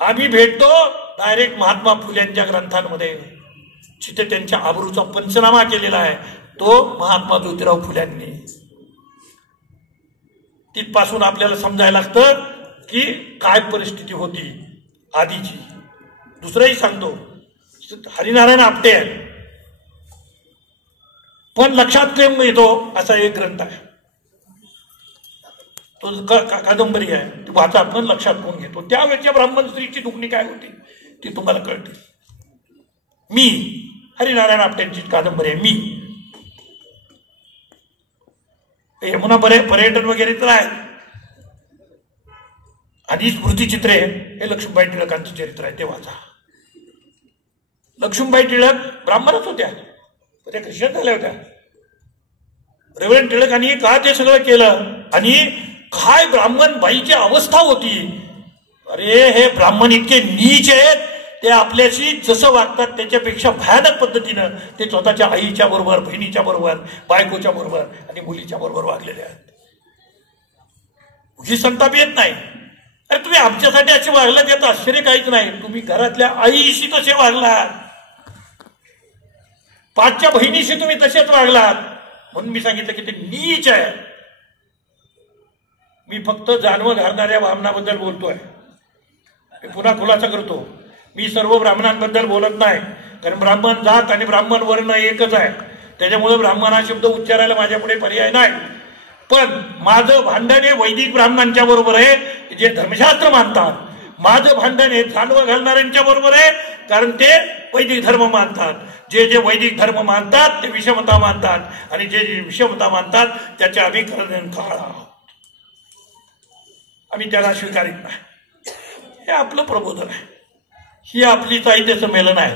आम्ही भेटतो डायरेक्ट महात्मा फुलेंच्या ग्रंथांमध्ये, जिथे त्यांच्या आबरूचा पंचनामा केलेला आहे, तो महात्मा ज्योतिराव फुल्यांनी. तिथपासून आपल्याला समजायला लागतं की काय परिस्थिती होती आधीची. दुसरंही सांगतो, हरिनारायण आपटे आहे, पण लक्षात प्रेम येतो असा एक ग्रंथ आहे, तो कादंबरी आहे, ती वाचा, पण लक्षात कोण घेतो. त्यावेळच्या ब्राह्मण स्त्रीची दुखणी काय होती ती तुम्हाला कळते. मी हरिनारायण आपटेंची कादंबरी आहे. मी यमुना पर्यटन वगैरे तर आहे, आणि स्मृतिचित्रे हे लक्ष्मीबाई टिळकांचं चरित्र आहे, ते वाचा. लक्ष्मीबाई टिळक ब्राह्मणच होत्या, त्या ख्रिश्चन झाल्या होत्या. रेव्हरंड टिळकांनी का ते सगळं केलं, आणि काय ब्राह्मण बाईची अवस्था होती. अरे हे ब्राह्मण इतके नीच आहेत, ते आपल्याशी जसं वागतात त्याच्यापेक्षा भयानक पद्धतीनं ते स्वतःच्या आईच्या बरोबर, बहिणीच्या बरोबर, बायकोच्या बरोबर आणि मुलीच्या बरोबर वागलेले आहेत. ही संताप येत नाही. अरे तुम्ही आमच्यासाठी असे वागलात याचं आश्चर्य काहीच नाही. तुम्ही घरातल्या आईशी तसे वागलात, पाचच्या बहिणीशी तुम्ही तसेच वागलात, म्हणून मी सांगितलं की ते नीच आहे. मी फक्त जानवं घालणाऱ्या ब्राह्मणाबद्दल बोलतोय, मी पुन्हा खुलासा करतो. मी सर्व ब्राह्मणांबद्दल बोलत नाही, कारण ब्राह्मण जात आणि ब्राह्मण वर्ण एकच आहे, त्याच्यामुळे ब्राह्मण हा शब्द उच्चारायला माझ्यापुढे पर्याय नाही. पण माझं भांडण हे वैदिक ब्राह्मणांच्या बरोबर आहे, जे धर्मशास्त्र मानतात. माझं भांडण हे जानवं घालणाऱ्यांच्या बरोबर आहे, कारण ते वैदिक धर्म मानतात. जे जे वैदिक धर्म मानतात ते विषमता मानतात, आणि जे जे विषमता मानतात त्याचे आम्ही काळ आहोत, आम्ही त्याला स्वीकारित नाही. हे आपलं प्रबोधन आहे, ही आपली साहित्य संमेलन आहे,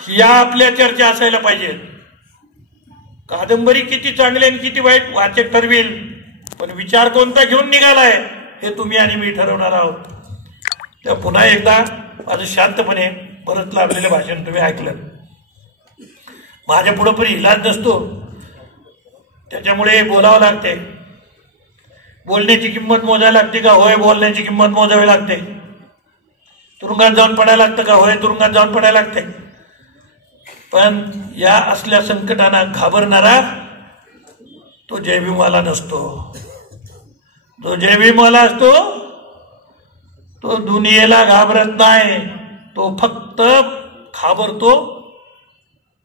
ही आपल्या चर्चा असायला पाहिजे. कादंबरी किती चांगली आणि किती वाईट वाचक ठरवेल, पण विचार कोणता घेऊन निघालाय हे तुम्ही आणि मी ठरवणार आहोत. तर पुन्हा एकदा माझं शांतपणे परत लाभलेलं भाषण तुम्ही ऐकलं. माझ्या पुढं पण इलाज नसतो, त्याच्यामुळे बोलावं लागते. बोलण्याची किंमत मोजायला लागते का? होय, बोलण्याची किंमत मोजावी लागते. तुरुंगात जाऊन पडायला लागतं का? होय, तुरुंगात जाऊन पडायला लागते. पण या असल्या संकटांना घाबरणारा तो जयभीमवाला नसतो. जो जयभीमवाला असतो तो दुनियेला घाबरत नाही, तो फक्त घाबरतो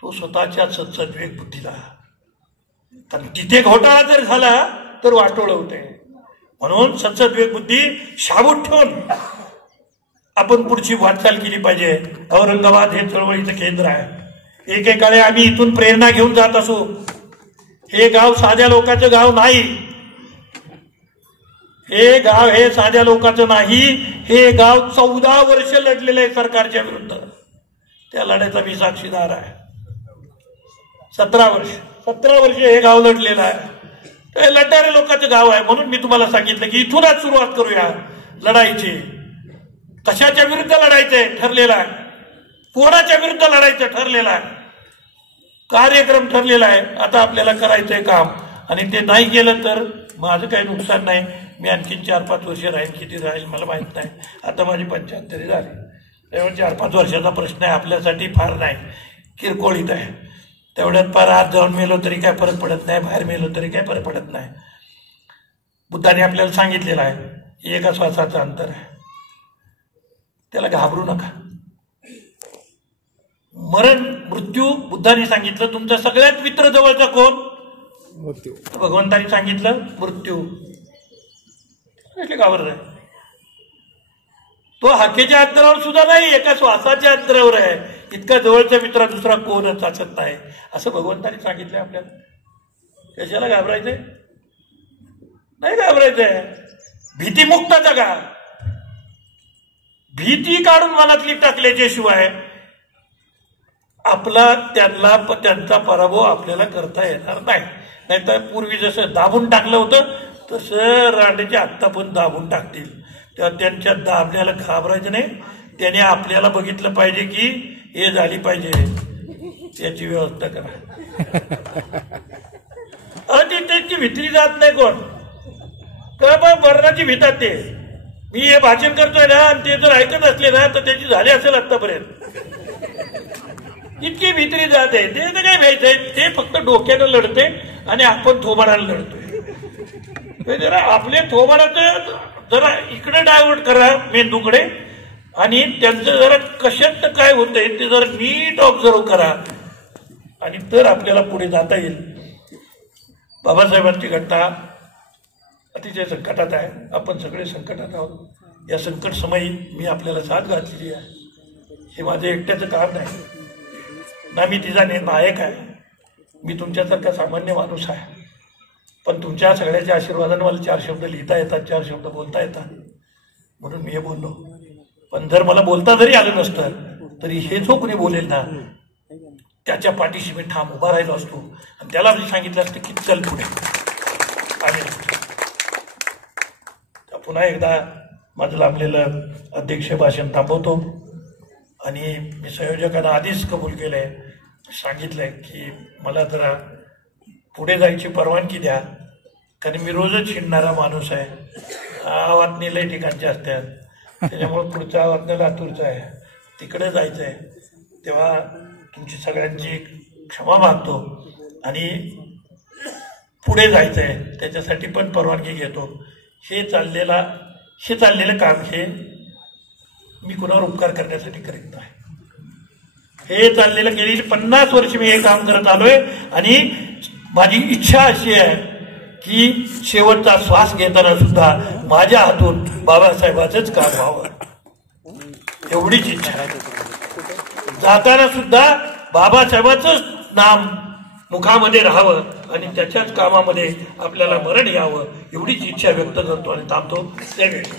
तो स्वतःच्या सद्विवेक बुद्धीला. कारण तिथे घोटाळा जर झाला तर वाटोळं होते. म्हणून सद्विवेक बुद्धी शाबूत ठेवून आपण पुढची वाटचाल केली पाहिजे. औरंगाबाद हे चळवळीचं केंद्र आहे. एकेकाळी आम्ही इथून प्रेरणा घेऊन जात असो. हे गाव साध्या लोकांचं गाव नाही, हे गाव हे साध्या लोकांचं नाही. हे गाव 14 वर्ष लढलेलं आहे सरकारच्या विरुद्ध. त्या लढ्याचा मी साक्षीदार आहे. 17 वर्ष हे गाव लढलेलं आहे. हे लढणाऱ्या लोकांचं गाव आहे. म्हणून मी तुम्हाला सांगितलं की इथूनच सुरुवात करूया लढाईची. कशाच्या विरुद्ध लढायचंय ठरलेलं आहे, कोणाच्या विरुद्ध लढायचं ठरलेलं आहे, कार्यक्रम ठरलेला आहे. आता आपल्याला करायचंय काम, आणि ते नाही केलं तर माझं काही नुकसान नाही. मी आणखीन 4-5 वर्ष राहील, किती राहील मला माहित नाही. आता माझी 75 झाली, त्यामुळे 4-5 वर्षाचा प्रश्न आहे, आपल्यासाठी फार नाही, किरकोळीत आहे. तेवढ्यात फार आत जाऊन मेलो तरी काय फरक पडत नाही, बाहेर मेलो तरी काय फरक पडत नाही. बुद्धाने आपल्याला सांगितलेलं आहे एका श्वासाचं अंतर आहे, त्याला घाबरू नका. मरण मृत्यू बुद्धाने सांगितलं. तुमचा सगळ्यात मित्र जवळचा कोण? मृत्यू. भगवंतांनी सांगितलं मृत्यू. घाबरत आहे तो हाकेच्या अंतरावर सुद्धा नाही, एका श्वासाच्या अंतरावर आहे. इतका जवळचा मित्र दुसरा कोणच असत नाही असं भगवंतांनी सांगितलंय आपल्याला. कशाला घाबरायचंय? नाही घाबरायचंय. भीतीमुक्त जगा. भीती काढून मनातली टाकल्याच्या शिवाय आपला त्यांचा पराभव आपल्याला करता येणार नाही. नाहीतर पूर्वी जसं दाबून टाकलं होतं तसं रांडेचे आत्ता पण दाबून टाकतील. तेव्हा त्यांच्या दाबण्याला घाबरायचं नाही. त्याने आपल्याला बघितलं पाहिजे की हे झाली पाहिजे, याची व्यवस्था करा. त्याची भीती जात नाही कोण का बा मरणाची भीतात ते. मी हे भाषण करतोय ना, आणि ते जर ऐकत असले ना तर त्याची झाली असेल आतापर्यंत. इतकी भीतरी जात आहे. ते काय भ्यायचंय, ते फक्त डोक्यानं लढते आणि आपण थोबाडाला लढतोय. जरा आपले थोबाडाचं जरा इकडे डायव्हर्ट करा मेंदूकडे, आणि त्यांचं जरा कशात काय होतंय ते जरा नीट ऑब्झर्व करा, आणि तर आपल्याला पुढे जाता येईल. बाबासाहेबांची घटना अतिशय संकटात आहे. आपण सगळे संकटात आहोत. या संकट समयी मी आपल्याला साथ घातलेली आहे. हे माझं एकट्याचं काम नाही ना, मी तिचा नायक आहे. मी तुमच्यासारखा सामान्य माणूस आहे. पण तुमच्या सगळ्याच्या आशीर्वादाने मला 4 शब्द लिहिता येतात, 4 शब्द बोलता येतात, म्हणून मी हे बोललो. पण जर मला बोलता जरी आलं नसतं तरी हे जो कोणी बोलेल ना त्याच्या पाठीशी मी ठाम उभा राहिलो असतो, आणि त्याला मी सांगितलं असतं की चल पुढे. आणि पुन्हा एकदा माझं लांबलेलं अध्यक्ष भाषण थांबवतो, आणि मी संयोजकांना आधीच कबूल केलंय, सांगितलंय की मला जरा पुढे जायची परवानगी द्या, कारण मी रोजच हिंडणारा माणूस आहे. आवातनी लय ठिकाणचे असतात, त्याच्यामुळे पुढचा आवातनं लातूरचा आहे, तिकडे जायचं आहे. तेव्हा तुमची सगळ्यांची क्षमा मागतो, आणि पुढे जायचं आहे त्याच्यासाठी पण परवानगी घेतो. हे चाललेलं काम हे मी कुणावर उपकार करण्यासाठी करीत नाही. हे चाललेलं गेली 50 वर्ष मी हे काम करत आलोय, आणि माझी इच्छा अशी आहे की शेवटचा श्वास घेताना सुद्धा माझ्या हातून बाबासाहेबांचंच काम व्हावं, एवढीच इच्छा आहे. जाताना सुद्धा बाबासाहेबांचंच नाम मुखामध्ये राहावं, आणि त्याच्याच कामामध्ये आपल्याला मरण यावं, एवढीच इच्छा व्यक्त करतो आणि थांबतो. त्या वेळी